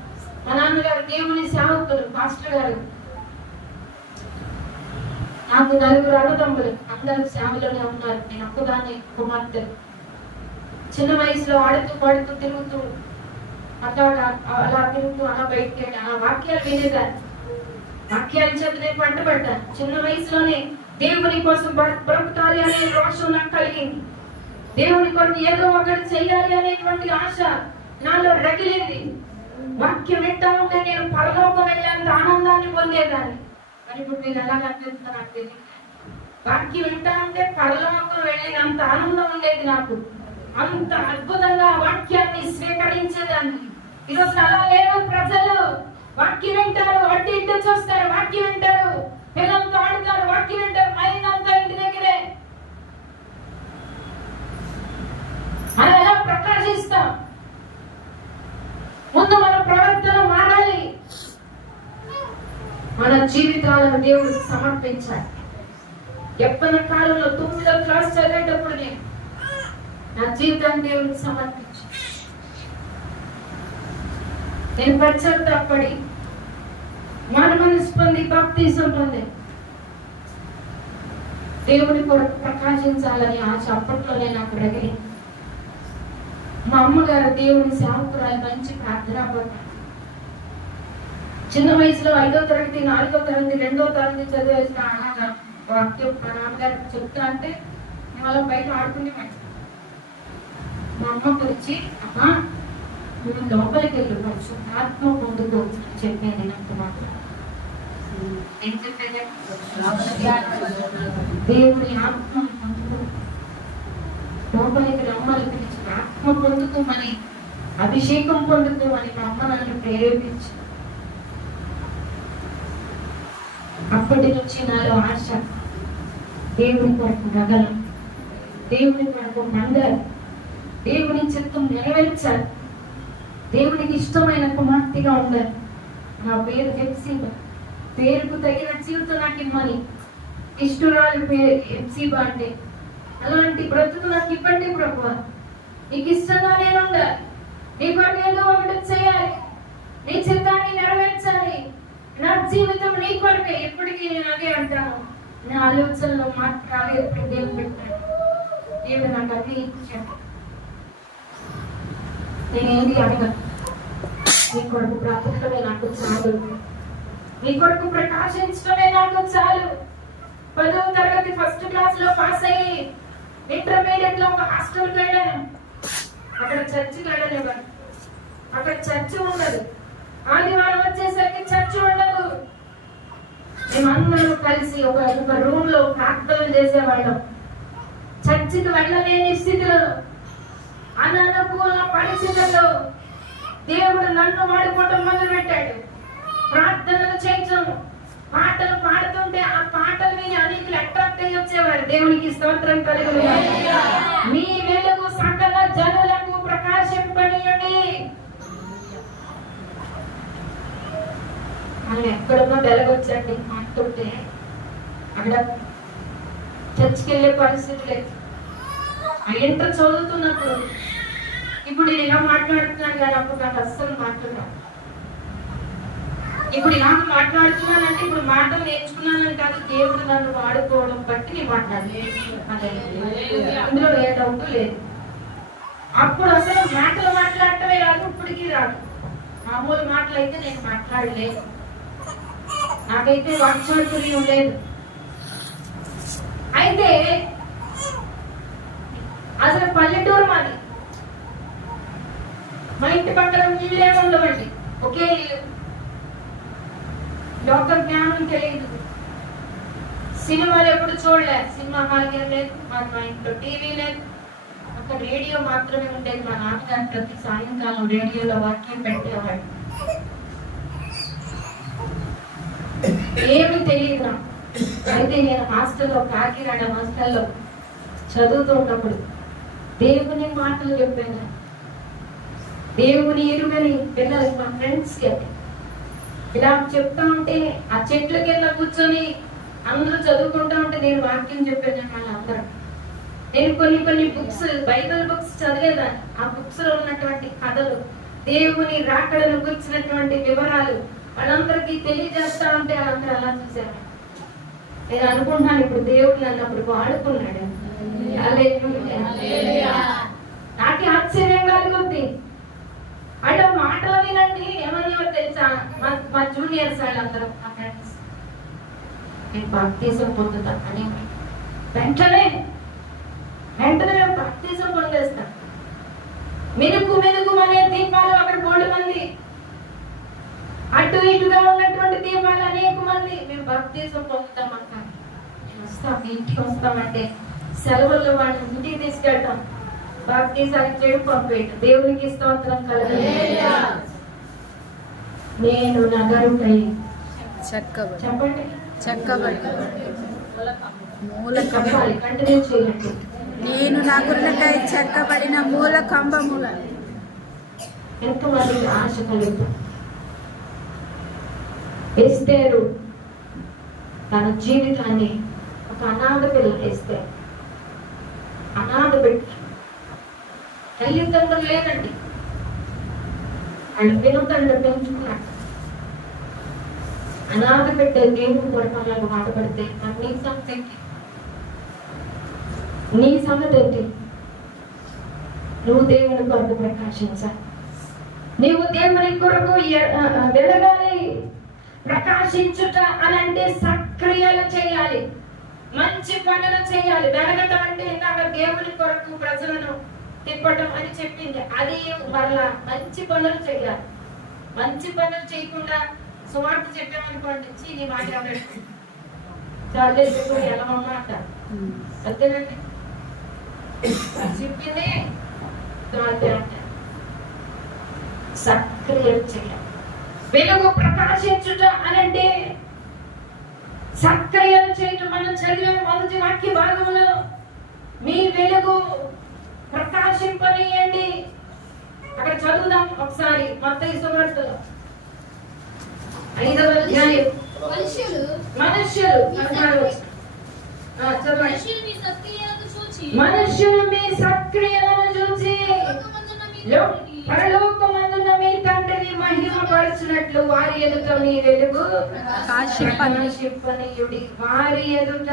మా నాన్నగారు దేవుని సేవకులు, పాస్టర్ గారు. నాకు 4 అన్నదమ్ములు, అందరూ సేవలోనే ఉన్నారు. నేను ఒక్కదాన్ని కుమార్తె. చిన్న వయసులో ఆడుతూ పాడుతూ తిరుగుతూ అలా తిరుగుతూ అలా బయటికి ఆ వాక్యాలు వినేదాన్ని. వాక్యాలు చదివి పట్టుబడ్డాను. చిన్న వయసులోనే దేవుని కోసం బ్రతకాలి అనే రోషం నాకు కలిగింది. దేవుని కొరకు ఏదో ఒకటి చేయాలి అనేటువంటి ఆశ నాలో రగిలింది. వాక్యం వింటా ఉంటే నేను పరలోకం వెళ్ళేంత ఆనందాన్ని పొందేదాన్ని. మరి ఇప్పుడు నేను ఎలా అనిపిస్తుందో నాకు తెలియదు. వాక్యం వింటా ఉంటే పరలోకం వెళ్ళేంత ఆనందం ఉండేది నాకు. అంత అద్భుతంగా వాక్యాన్ని స్వీకరించేదాన్ని. ఈరోజు అలా లేరు ప్రజలు. వాక్యం వింటారు, అడ్డు ఇడ్డు చూస్తారు, వాక్యం వింటారు, పిల్లలతో ఆడుతారు, వాక్యం వింటారు, మైండ్ అంతా ఇంటి దగ్గరే. మనం ఎలా ప్రకాశిస్తాం? ముందు మన ప్రవర్తన మారాలి. మన జీవితాలను దేవుడికి సమర్పించాలి. యవ్వన కాలంలో 9వ క్లాస్ చదివేటప్పుడు నా జీవితాన్ని దేవుడికి సమర్పించాను. నేను పశ్చాత్తాపడి మారుమనసు పొంది బాప్తిజం పొందాను. దేవుని కొరకు ప్రకాశించాలని ఆశ అప్పట్లోనే నాకు రగిలింది. మా అమ్మగారు దేవుని సేవకురాలు, మంచి ప్రార్థనా పడ్డారు. చిన్న వయసులో 5వ తరగతి, 4వ తరగతి, 2వ తరగతి చదివేసిన అలాగా వాక్యం మా నాన్నగారు చెప్తా అంటే మేము అలా బయట ఆడుకునేవాడు. మా అమ్మ గురించి, అమ్మా నువ్వు లోపలికి వెళ్ళి వచ్చు, ఆత్మ పొందుకో అని చెప్పేది నాకు. మాత్రం ఏం చెప్పేది? దేవుని ఆత్మ పొందుకో, లోపలికి రమ్మని పిలిచి ఆత్మ పొందుకోమని, అభిషేకం పొందుకోమని మా అమ్మ నన్ను ప్రేరేపించి, అప్పటి నుంచి నాలో ఆశ, దేవుని కొరకు రగల, దేవుని కొరకు మండాలి, దేవుని చిత్తం నెరవేర్చాలి, దేవునికి ఇష్టమైన కుమార్తెగా ఉండాలి. నా పేరు హెప్సీబా, పేరుకు తగిన జీవితం నాకు ఇమ్మని. ఇష్టురాలు పేరు హెప్సీబా అంటే అలాంటి బ్రతుకు నాకు ఇవ్వండి ప్రభువా. నీకు ఇష్టంగా నేను ఉండాలి, నీ కొరకు ఏదో ఒకటి చేయాలి, నీ చిత్తాన్ని నెరవేర్చాలి. నా జీవితం నీ కొరకే. ఎప్పటికీ నేను అదే అంటాను. నా ఆలోచనలో మాత్రం ఎప్పుడు దేవుడు పెట్టాడు. దేవుడు నాకు అదే ఇచ్చాడు. నేనేది అడగను. నీ కొరకు బ్రతకడమే నాకు చాలు, నీ కొరకు ప్రకాశించడమే నాకు చాలు. 10వ తరగతి ఫస్ట్ క్లాస్ లో పాస్ అయ్యి ఇంటర్మీడియట్ లో ఒక హాస్టల్కి వెళ్ళాను. అక్కడ చర్చికి వెళ్ళలేవారు. అక్కడ చర్చి ఉండదు. ఆదివారం వచ్చేసరికి చర్చి ఉండదు. మేమందరం కలిసి ఒక రూమ్ లో ప్రార్థనలు చేసేవాళ్ళం. చర్చికి వెళ్ళలేని స్థితిలో, అననుకూల పరిస్థితుల్లో దేవుడు నన్ను వాడుకోవడం మొదలు పెట్టాడు. ప్రార్థనలు చేయటం, పాటలు పాడుతుంటే ఆ పాటలు విని అనేకులు అట్రాక్ట్ అయ్యి వచ్చేవారు. దేవునికి స్తోత్రం కలుగును. మీ వెలుగు సకల జనులకు ప్రకాశింపనీయుడి. మనం ఎక్కడున్నా వెలగొచ్చండి అంటుంటే అక్కడ చర్చికి వెళ్ళే పరిస్థితి లేదు. ఇంటర్ చదువుతున్నప్పుడు, ఇప్పుడు నేను ఇలా మాట్లాడుతున్నాను కానీ అప్పుడు నాకు అస్సలు మాట్లాడాను. ఇప్పుడు ఇలాగ మాట్లాడుతున్నానంటే ఇప్పుడు మాటలు నేర్చుకున్నానని కాదు, దేవుడు నన్ను వాడుకోవడం బట్టి నేను మాట్లాడాలి. అందులో ఏ డౌట్ లేదు. అప్పుడు అసలు మాటలు మాట్లాడటమే రాదు, ఇప్పటికీ రాదు. మామూలు మాటలు అయితే నేను మాట్లాడలేదు. నాకైతే వాక్చాతుర్యం లేదు. అయితే అసలు పల్లెటూరు మాది. మా ఇంటి పక్కన ఇల్లే ఉండవండి, ఒకే ఇల్లు. లోక జ్ఞానం తెలియదు. సినిమాలు ఎప్పుడు చూడలే. సినిమా హాల్ లేదు, మా ఇంట్లో టీవీ లేదు. ఒక రేడియో మాత్రమే ఉండేది. మా నాన్నగారు ప్రతి సాయంకాలం రేడియోలో వాక్యం పెట్టేవాడు. ఏమి తెలియదు నాకు. అయితే నేను హాస్టల్లో, కాకినాడ హాస్టల్లో చదువుతున్నప్పుడు దేవుని మాటలు చెప్పాను. దేవుని ఎరుగని పిల్లలు, మా ఫ్రెండ్స్ ఇలా చెప్తా ఉంటే ఆ చెట్ల కింద కూర్చొని అందరూ చదువుకుంటా ఉంటే నేను వాక్యం చెప్పాను. వాళ్ళందరూ నేను కొన్ని బుక్స్, బైబిల్ బుక్స్ చదివేదాన్ని. ఆ బుక్స్ లో ఉన్నటువంటి కథలు, దేవుని రాకడను గురించినటువంటి వివరాలు వాళ్ళందరికీ తెలియజేస్తా ఉంటే వాళ్ళందరూ అలా చూశారు. నేను అనుకుంటున్నాను ఇప్పుడు దేవుడు నన్ను అప్పుడు వాడుకున్నాడు. హల్లెలూయా. నాకు ఆశ్చర్యం కలుగుద్ది. అంటే మాటలు వినండి ఏమన్నా తెలుసా, మా జూనియర్స్ వాళ్ళందరూ మా ఫ్రెండ్స్ నేను బాప్తిజం పొందుతా అని వెంటనే మేము బాప్తిజం పొందేస్తాం. మెరుగు అనే దీపాలు అక్కడ 3 మంది, అటు ఇటుగా ఉన్నటువంటి దీపాలు అనేక మంది, మేము బాప్తిజం పొందుతాం అంటాం. వస్తాం, ఇంటికి వస్తామంటే సెలవుల్లో వాళ్ళని ఇంటికి తీసుకెళ్తాం. బాప్తిజానికి చేయడం పంపేయటం. దేవునికి స్తోత్రం కలుగును. నేను నగరుకై చెప్పండి చెప్పాలి, కంటిన్యూ చేయండి. నేను నగరులకై చెక్కబడిన మూల కంబముల. ఎంతమందికి ఆశ కలుగుతుంది. ఎస్తేరు తన జీవితాన్ని ఒక అనాథ పిల్ల వేస్తే, అనాథ బిడ్డ, తల్లిదండ్రులు లేదండి, వాళ్ళు వినుతండ్రి పెంచుకున్నాడు. అనాథ బిడ్డ దేవుని కొరకాలను మాటపడితే నీ సంగతి ఏంటి? నీ సంగతి ఏంటి? నువ్వు దేవుని కొరకు ప్రకాశించాలి. నీవు దేవుని కొరకు వెలగాలి. ప్రకాశించుట అని అంటే సక్రియలు చేయాలి, మంచి పనులు చేయాలి. వెలగటం అంటే ఇందాక దేవుని కొరకు ప్రజలను తిప్పటం అని చెప్పింది. అది మరలా మంచి పనులు చేయాలి. మంచి పనులు చేయకుండా సువార్త చెప్పామనుకోండి, నీ మాట ఎవరు చాలే చెప్పు ఎలమమ్మ అంటారు. అంతేనండి, చెప్పింది అంటారు. సక్రియలు చేయాలి. వెలుగు ప్రకాశించుట అనంటే సక్రియలు చేయటం. మనం చదివిన మొదటి వాక్య భాగంలో మీ వెలుగు ప్రకాశింపనీయండి. అక్కడ చదువుదాం ఒకసారి. మత్తయి సువార్తలో 5వ అధ్యాయం. మనుష్యులు మీ సక్రియలను చూచి పరలోకమందున్న మీ తండ్రిని మహిమపరచునట్లు వారి ఎదుట మీ వెలుగు ప్రకాశింపనీయుడి. వారి ఎదుట,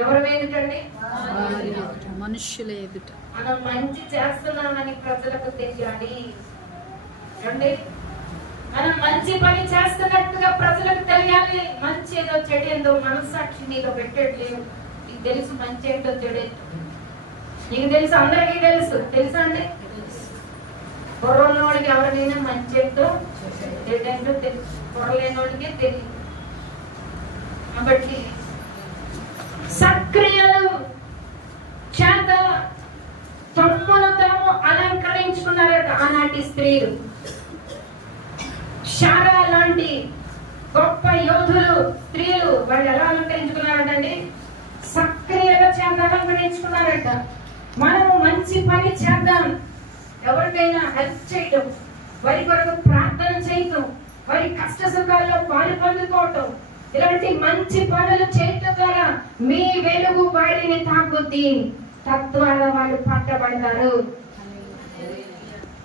ఎవరి ఎదుటండి? మనుష్యుల ఎదుట. మనం మంచి చేస్తున్నామని ప్రజలకు తెలియాలి. మనం మంచి పని చేస్తున్నట్టుగా ప్రజలకు తెలియాలి. మంచి ఏదో చెడేందో మనస్సాక్షి నీలో పెట్టట్లేదు. నీకు తెలుసు మంచి ఏంటో చెడేంటో, నీకు తెలుసు, అందరికీ తెలుసు. తెలుసా అండి? పొరలేనోడికి ఎవరికైనా మంచి ఏంటో చెడేంటో తెలుసు, పొరలేనోడికే తెలియదు. కాబట్టి సక్రియలు చేత తమ్మును తాము అలంకరించుకున్నారట ఆనాటి స్త్రీలు. శారా లాంటి గొప్ప యోధులు స్త్రీలు వాళ్ళు ఎలా అలంకరించుకున్నారంటే సక్రియల చేత అలంకరించుకున్నారట. మనము మంచి పని చేద్దాం. ఎవరికైనా హెల్ప్ చేయటం, వారి కొరకు ప్రార్థన చేయటం, వారి కష్ట సుఖాల్లో పాలు పొందుకోవటం, ఇలాంటి మంచి పనులు చేయటం ద్వారా మీ వెలుగు వారిని తాకుద్ది. తద్వారా వాళ్ళు పట్టబడతారు.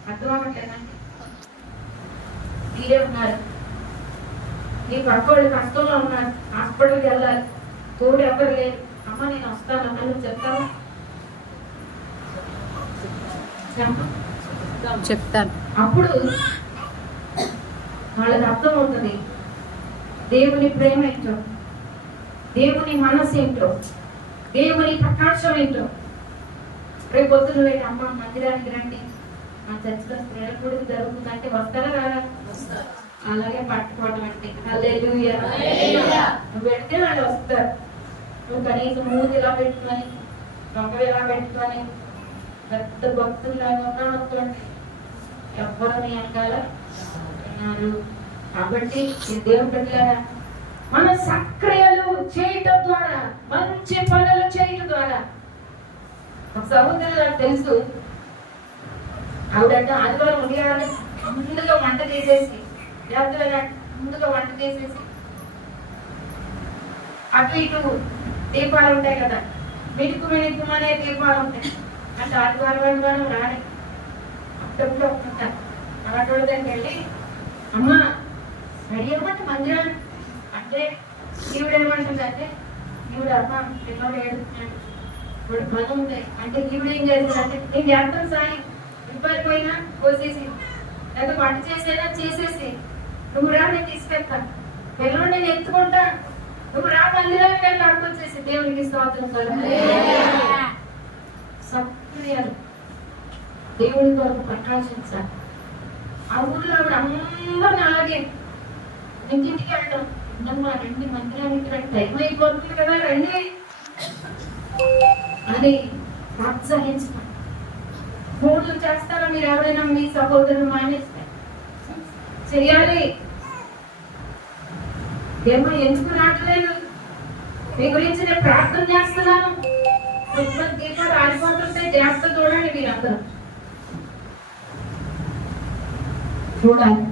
అర్థమవుతుందండి? మీరే ఉన్నారు, మీ పక్కోళ్ళు కష్టంలో ఉన్నారు, హాస్పిటల్కి వెళ్ళాలి, తోడు ఎవరు లేరు. అమ్మ నేను వస్తాను అని చెప్తాను, చెప్తాను. అప్పుడు వాళ్ళకి అర్థమవుతుంది దేవుని ప్రేమ ఏంటో, దేవుని మనసు ఏంటో, దేవుని ప్రకాశం ఏంటో. రేపు పొద్దున వెళ్ళి అమ్మ మందిరానికి రండి, మా చర్చిలో స్త్రీల కూడా జరుగుతుందంటే వస్తారా రారా? అలాగే పట్టుకోవడం అంటే హల్లెలూయా. నువ్వు పెడితే వాళ్ళు వస్తారు. నువ్వు కనీసం మూతి ఇలా పెట్టుకొని, మొక్కలు ఇలా పెట్టుకొని పెద్ద భక్తుల్లాగా ఉన్నావు అనుకోండి, ఎవ్వరు నీ వెనకాల ఉన్నారు. కాబట్టి దేవుని బిడ్డలారా, మన సక్రియలు చేయటం ద్వారా, మంచి పనులు చేయటం ద్వారా. ఒక సహోదరులు నాకు తెలుసు, ఆవిడంటే ఆదివారం ఉదయాన్నే ముందుగా వంట చేసేసి, ముందుగా వంట చేసేసి అటు ఇటు దీపాలు ఉంటాయి కదా, మిణుకు అనే దీపాలు ఉంటాయి. అంటే ఆదివారం రాని అప్పుడప్పుడు ఒప్పుకుంటారు. అలాంటి దగ్గరికి వెళ్ళి అమ్మ రెడీ అవ్వండి మందిరాన్ని అంటే ఈవిడేమంటుందంటే ఈవిడ అమ్మ పిల్లలు ఏడుస్తున్నాడు, ఇప్పుడు పని ఉంది అంటే ఈవిడ ఏం చేస్తుందంటే నేను చేస్తాను సాయం ఇబ్బంది పోయినా పోసేసి లేదా వంట చేసేదా చేసేసి నువ్వు రా నేను తీసుకెళ్తాను, పిల్లలు నేను ఎత్తుకుంటా, నువ్వు రా మందిరానికి వెళ్ళి అడుకొచ్చేసి దేవునికి స్తోత్రం సత్క్రియలు దేవుడి కొరకు ప్రకాశించాలి. ఆ ఊళ్ళో ఆవిడ అందరిని అలాగే ఇంటింటికి వెళ్ళడం, ఉండమ్మా రండి మందిరానికి రండి టైం అయిపోతుంది కదా రండి అని ప్రోత్సహించడం. ఫోన్లు చేస్తారా మీరు ఎవరైనా మీ సహోదరులు మానేస్తే చెయ్యాలి. ఏమో ఎందుకు రావట్లేదు మీ గురించి నేను ప్రార్థన చేస్తున్నాను, దీపాలు ఆడిపోతుంటే జాగ్రత్త చూడండి మీరందరూ చూడాలి.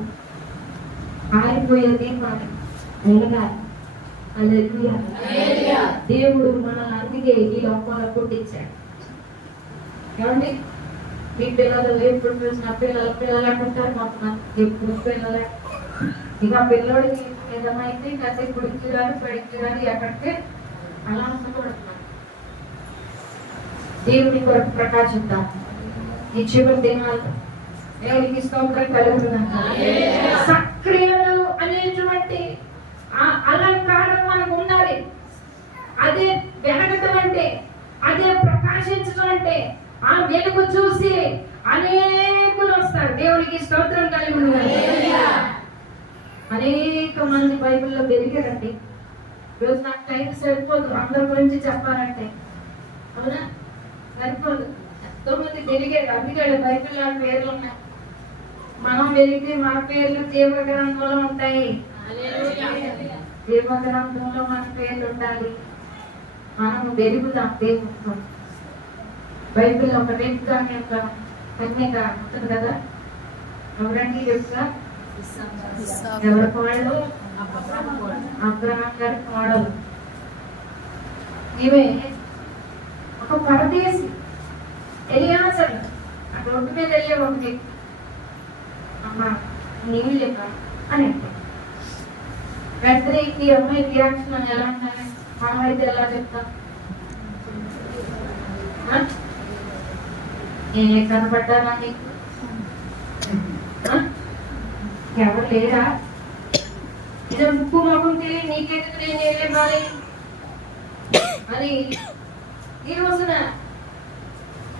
ఆరిపోయే దీపాలు వెలగాలి. హల్లెలూయా. దేవుడు మనల్ని అందుకే ఈ లోకంలో పుట్టించాడు. ఏమండి మీ పిల్లలు ఎప్పుడు చూసిన పిల్లలు అంటుంటారు, మొత్తం ఎప్పుడు పిల్లలే. ఇక పిల్లోడికి ఏదమైతే కాసేపు గుడికి రాని బడికి రాని ఎక్కడికి అలా అనుకుంటున్నాను. దేవుని కొరకు ప్రకాశిద్దాం ఈ చివరి దినాలు. దేవునికి స్తోత్రం కలుగుతున్నాను. సక్రియలు అనేటువంటి ఆ అలంకారం మనకు ఉండాలి. అదే వెలగటం అంటే, అదే ప్రకాశించడం అంటే, ఆ వెలుగు చూసి అనేకులు వస్తారు. దేవునికి స్తోత్రం కలుగుతున్నాను. అనేక మంది బైబిల్లో పెరిగారండి. ఈరోజు నాకు టైం సరిపోదు అందరి గురించి చెప్పాలంటే, అవునా సరిపోదు. ఎంతో మంది పెరిగారు, అందుకే బైబిల్లో పేర్లు ఉన్నాయి. మనం వెలిగితే మన పేర్లు జీవగ్రంథంలో ఉంటాయి. జీవగ్రంథంలో మన పేర్లు ఉండాలి. మనం వెలుగుదాం దేవుడితో. బైబిల్లో ఒక వ్యక్తి కన్యక ఉంటుంది కదా, ఎవరండి యొక్క ఎవరి కోడలు? అబ్రహాం గారి కోడలు. ఈమె ఒక పరదేశి ఎలియాజరు ఆ రోడ్డు మీద వెళ్ళే ఒక వ్యక్తి, అమ్మ నీళ్ళు లేక అని అంటే వెంటనే ఈ అమ్మాయి రియాక్షన్ ఎలా ఉండాలి? మనం అయితే ఎలా చెప్తాం? ఏ కనపడ్డారా నీకు? ఎవరు లేరా? ఇదే ముక్కు మొహం తెలియ నీకెందుకు నేను వెళ్ళాలి అని ఈ రోజున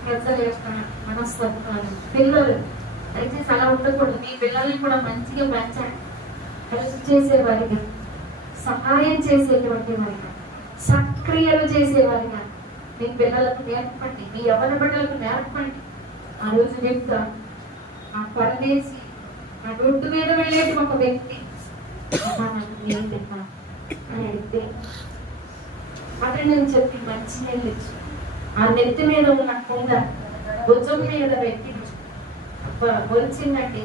ప్రజలు చేస్తున్నాను. మనస్తత్వాలు పిల్లలు అయితే అలా ఉండకూడదు. మీ పిల్లల్ని కూడా మంచిగా పెంచండి. కలిసి చేసేవారిగా, సహాయం చేసేటువంటి వారిగా, సక్రియలు చేసేవారిగా మీ పిల్లలకు నేర్పండి, మీ యవ్వన బిడ్డలకు నేర్పండి. ఆ రోజు చెప్తా, ఆ పరదేశి ఆ రోడ్డు మీద వెళ్ళేది ఒక వ్యక్తి అని అడిగితే అతను నేను చెప్పి మంచి నీళ్ళు ఇచ్చి ఆ నెత్తి మీద ఉన్న కుండ భుజం మీద పెట్టి వచ్చిందండి.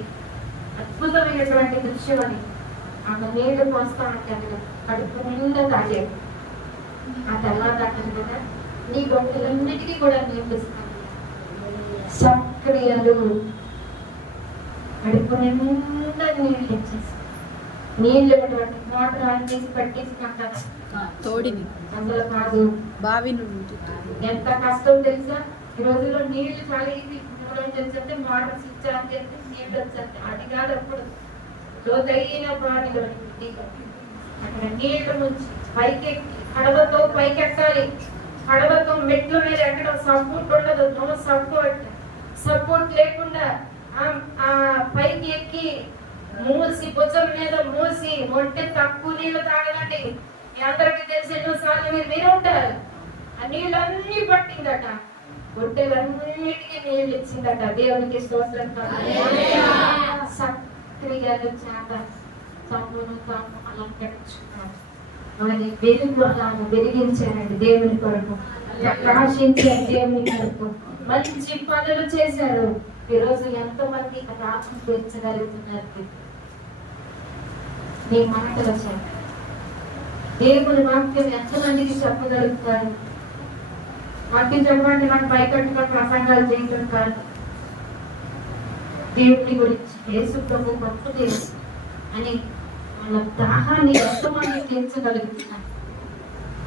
అద్భుతమైనటువంటి దృశ్యం అని. ఆమె నీళ్లు పోస్తా అంటే కడుపు నిండా తాగాడు. ఆ తెల్లా తాగదు కదా, నీ గొప్పలన్నిటికీ కూడా నీళ్ళు ఇస్తాను. సక్రియలు కడుపు నిండా నీళ్ళు ఇచ్చేసి నీళ్ళు ఇవ్వటువంటి మోటార్ ఆన్ చేసి పట్టేసుకుంటారు. తోడిని అందులో కాదు, బావి నుండి ఎంత కష్టం తెలుసా? ఈ రోజుల్లో నీళ్లు చాలా ఈజీ. వచ్చేస్తే మోటార్ స్విచ్ ఆన్ చేస్తే నీళ్ళు వచ్చేస్తాయి. అది కాదు, అప్పుడు లోతైన బావిలో అక్కడ నీళ్లు నుంచి పైకెక్కి కడవతో పైకెక్కాలి. కడవతో మెట్ల మీద ఎక్కడ సపోర్ట్ ఉండదు, నో సపోర్ట్. సపోర్ట్ లేకుండా ఆ పైకి ఎక్కి మూసి భుజం మీద మూసి ఒంటి తక్కువ నీళ్లు తాగదండి. మీ అందరికీ తెలిసి ఎన్నోసార్లు మీరు ఉంటారు. ఆ నీళ్ళన్నీ పట్టిందట, ఒంటెలన్నిటికీ నీళ్ళు ఇచ్చిందట. దేవునికి స్తోత్రం. సక్రియలు చేత తమ్మును తాము అలంకరించుకున్నాడు. వారి వెలుగు అలా వెలిగించారండి దేవుని కొరకు, ప్రకాశించారు దేవుని కొరకు, మంచి పనులు చేశారు. ఈరోజు ఎంతమంది రాత్రి తీర్చగలుగుతున్నారు మీ మాటలు చేత? దేవుని వాక్యం ఎంతమందికి చెప్పగలుగుతారు? వాక్యం చెప్పండి. మనం పైకట్టుకొని ప్రసంగాలు చేయటం కాదు. దేవుని గురించి యేసు ప్రభు గొప్ప దేవుడు అని వాళ్ళ దాహాన్ని ఎంతమంది తీర్చగలుగుతున్నారు?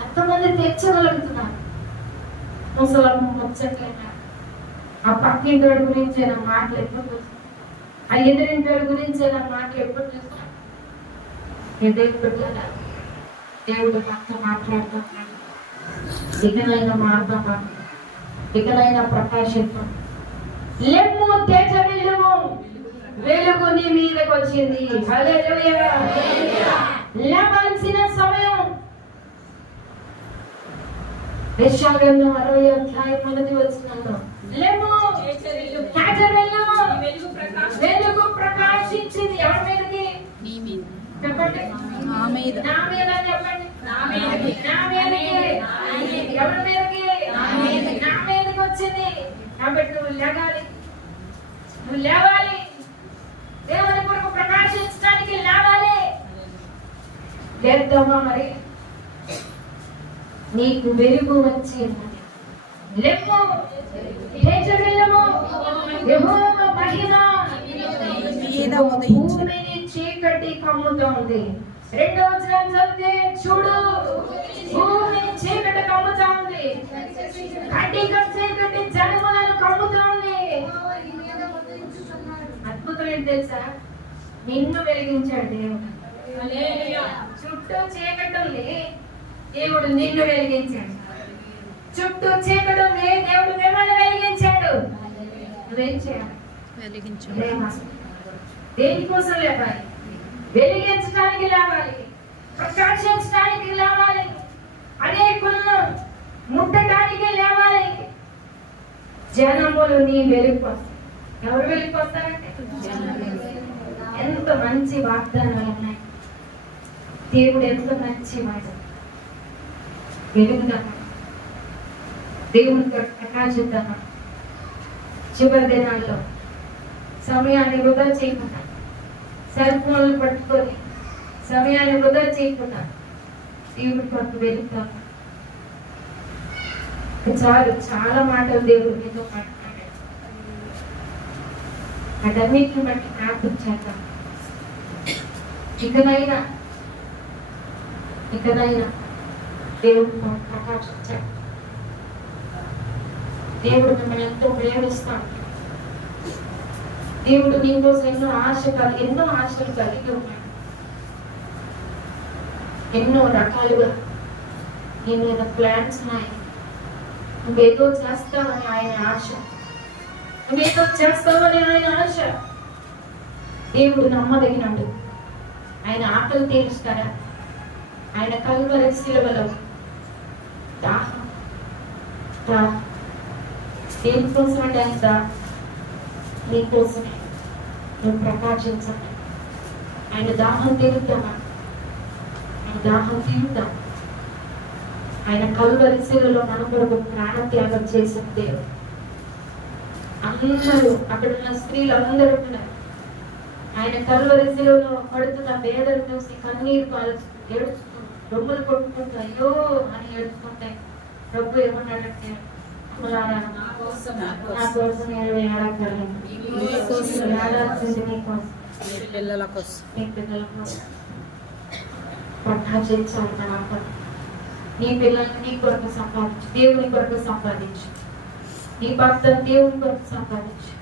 ఎంతమంది తీర్చగలుగుతున్నారు? ముసలమ్మ ముచ్చట్లైనా ఆ పక్కింటి గురించి నా మాటలు ఎప్పుడు చూస్తాం, ఆ ఎదురింటి గురించి నా మాటలు ఎప్పుడు చూస్తాం. దేవుడు మనతో మాట్లాడుతున్నాడు. ఇకనైనా మారుతామా, ఇకనైనా ప్రకాశిద్దాం. లెమ్ము తేజరిల్లుము, వెలుగు నీ మీదకి వచ్చింది. హల్లెలూయా. లేవాల్సిన సమయం. యెషయా-గ్రంథం 60వ అధ్యాయం 1వ వచనంలో లెమ్ము తేజరిల్లుము, వెలుగు ప్రకాశించింది. ఎవరి మీదకి? నీ మీద. చెప్పండి. నా మీద. నా మీద చెప్పండి. నా మీదకి. ఎవరి మీదకి? నా మీదకి వచ్చింది. కాబట్టి నువ్వు లేగాలి, నువ్వు లేవాలి. దేవుని కొరకు ప్రకాశించడానికి లేవాలి. లేద్దామా మరి? నీకు వెలుగు వచ్చి ఉన్నది. లెమ్ము తేజరిల్లుము, యెహోవా మహిమ మీద ఉదయించు. భూమిని చీకటి కమ్ముతోంది. రెండవ వచనం చదివితే చూడు, భూమిని చీకటి కమ్ముతోంది, కటిక చీకటి జనములను కమ్ముతోంది. అద్భుతం ఏంటి తెలుసా? నిన్ను వెలిగించాడు దేవుడు. చుట్టూ చీకటి ఉంది, దేవుడు నిన్ను వెలిగించాడు. చుట్టూ చీకటి ఉంది, దేవుడు మిమ్మల్ని వెలిగించాడు. నువ్వేం చేయాలి? వెలిగించు. దేనికోసం లేవాలి? వెలిగించడానికి లేవాలి, ప్రకాశించడానికి లేవాలి, అనేకులను ముట్టడానికి లేవాలి. జనములు నీ వెలుగు వస్తాయి. ఎవరు వెలుగు వస్తారంటే ఎంత మంచి వాగ్దానాలు ఉన్నాయి. దేవుడు ఎంత మంచి మాట. వెలుగుదామా, దేవుని ప్రకాశిద్దామా. చివరి దినాల్లో సమయాన్ని వృధా చేయకుండా, సెల్ ఫోన్లు పట్టుకొని సమయాన్ని వృధా చేయకుండా దేవుడి కొరకు వెళ్తాము. చాలు, చాలా మాటలు దేవుడు మీతో మాట్లాడాడు. వాటన్నిటిని బట్టి ప్రార్థన చేద్దాం. ఇకనైనా దేవుడు ప్రకాశించాడు. దేవుడు మిమ్మల్ని ఎంతో ప్రేమిస్తాడు. దేవుడు నీకోసం ఎన్నో ఆశలు కలిగి ఉన్నాడు. ఎన్నో రకాలుగా నీ మీద ప్లాన్స్ ఉన్నాయి. నువ్వేదో చేస్తావని ఆయన ఆశ, నువ్వేదో చేస్తావని ఆయన ఆశ. దేవుడు నమ్మదగినాడు. ఆయన ఆకలి తీరుస్తాడా? ఆయన కల్వరి శిలువలో దాహం దేనికోసం అంటే ఆయన నీకోసమే. నువ్వు ప్రకాశించండి. ఆయన దాహం తీరుద్దామా? ఆయన దాహం తీరుద్దాం. ఆయన కల్వరి శిలువలో మన కొరకు ప్రాణత్యాగం చేసిన దేవుడు. అందరూ అక్కడ ఉన్న స్త్రీలు అందరూ ఉన్నారు. ఆయన కల్వరి శిలువలో పడుతున్న వేదన చూసి కన్నీరు ఏడుస్తూ రొమ్ములు కొట్టుకుంటూ అయ్యో అని ఏడుస్తుంటాయి. ప్రభు ఏమన్నాడంటే, నా కోసం 20 ఏడాకాలం ఏడాల్సింది నీకోసం, పిల్లల కోసం, నీ పిల్లల కోసం ప్రకాశించాలి. నా ఆత్మ నీ పిల్లల్ని నీ కొరకు సంపాదించు, దేవుని కొరకు సంపాదించు. నీ భర్త దేవుని కొరకు సంపాదించు.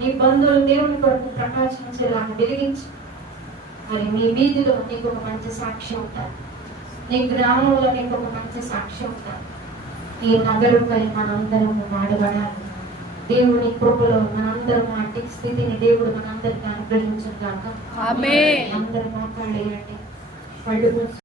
నీ బంధువులు దేవుని కొరకు ప్రకాశించేలాగా వెలిగించు. మరి నీ వీధిలో నీకు ఒక మంచి సాక్ష్యం ఉంటారు. నీ గ్రామంలో నీకు ఒక మంచి సాక్ష్యం ఉంటారు. ఈ నగరంపై మనందరం వాడబడాలి. దేవుని కృపలో మనందరం అట్టి స్థితిని దేవుడు మనందరికీ అనుగ్రహించుగాక. ఆమేన్. అందరూ మాట్లాడేయండి.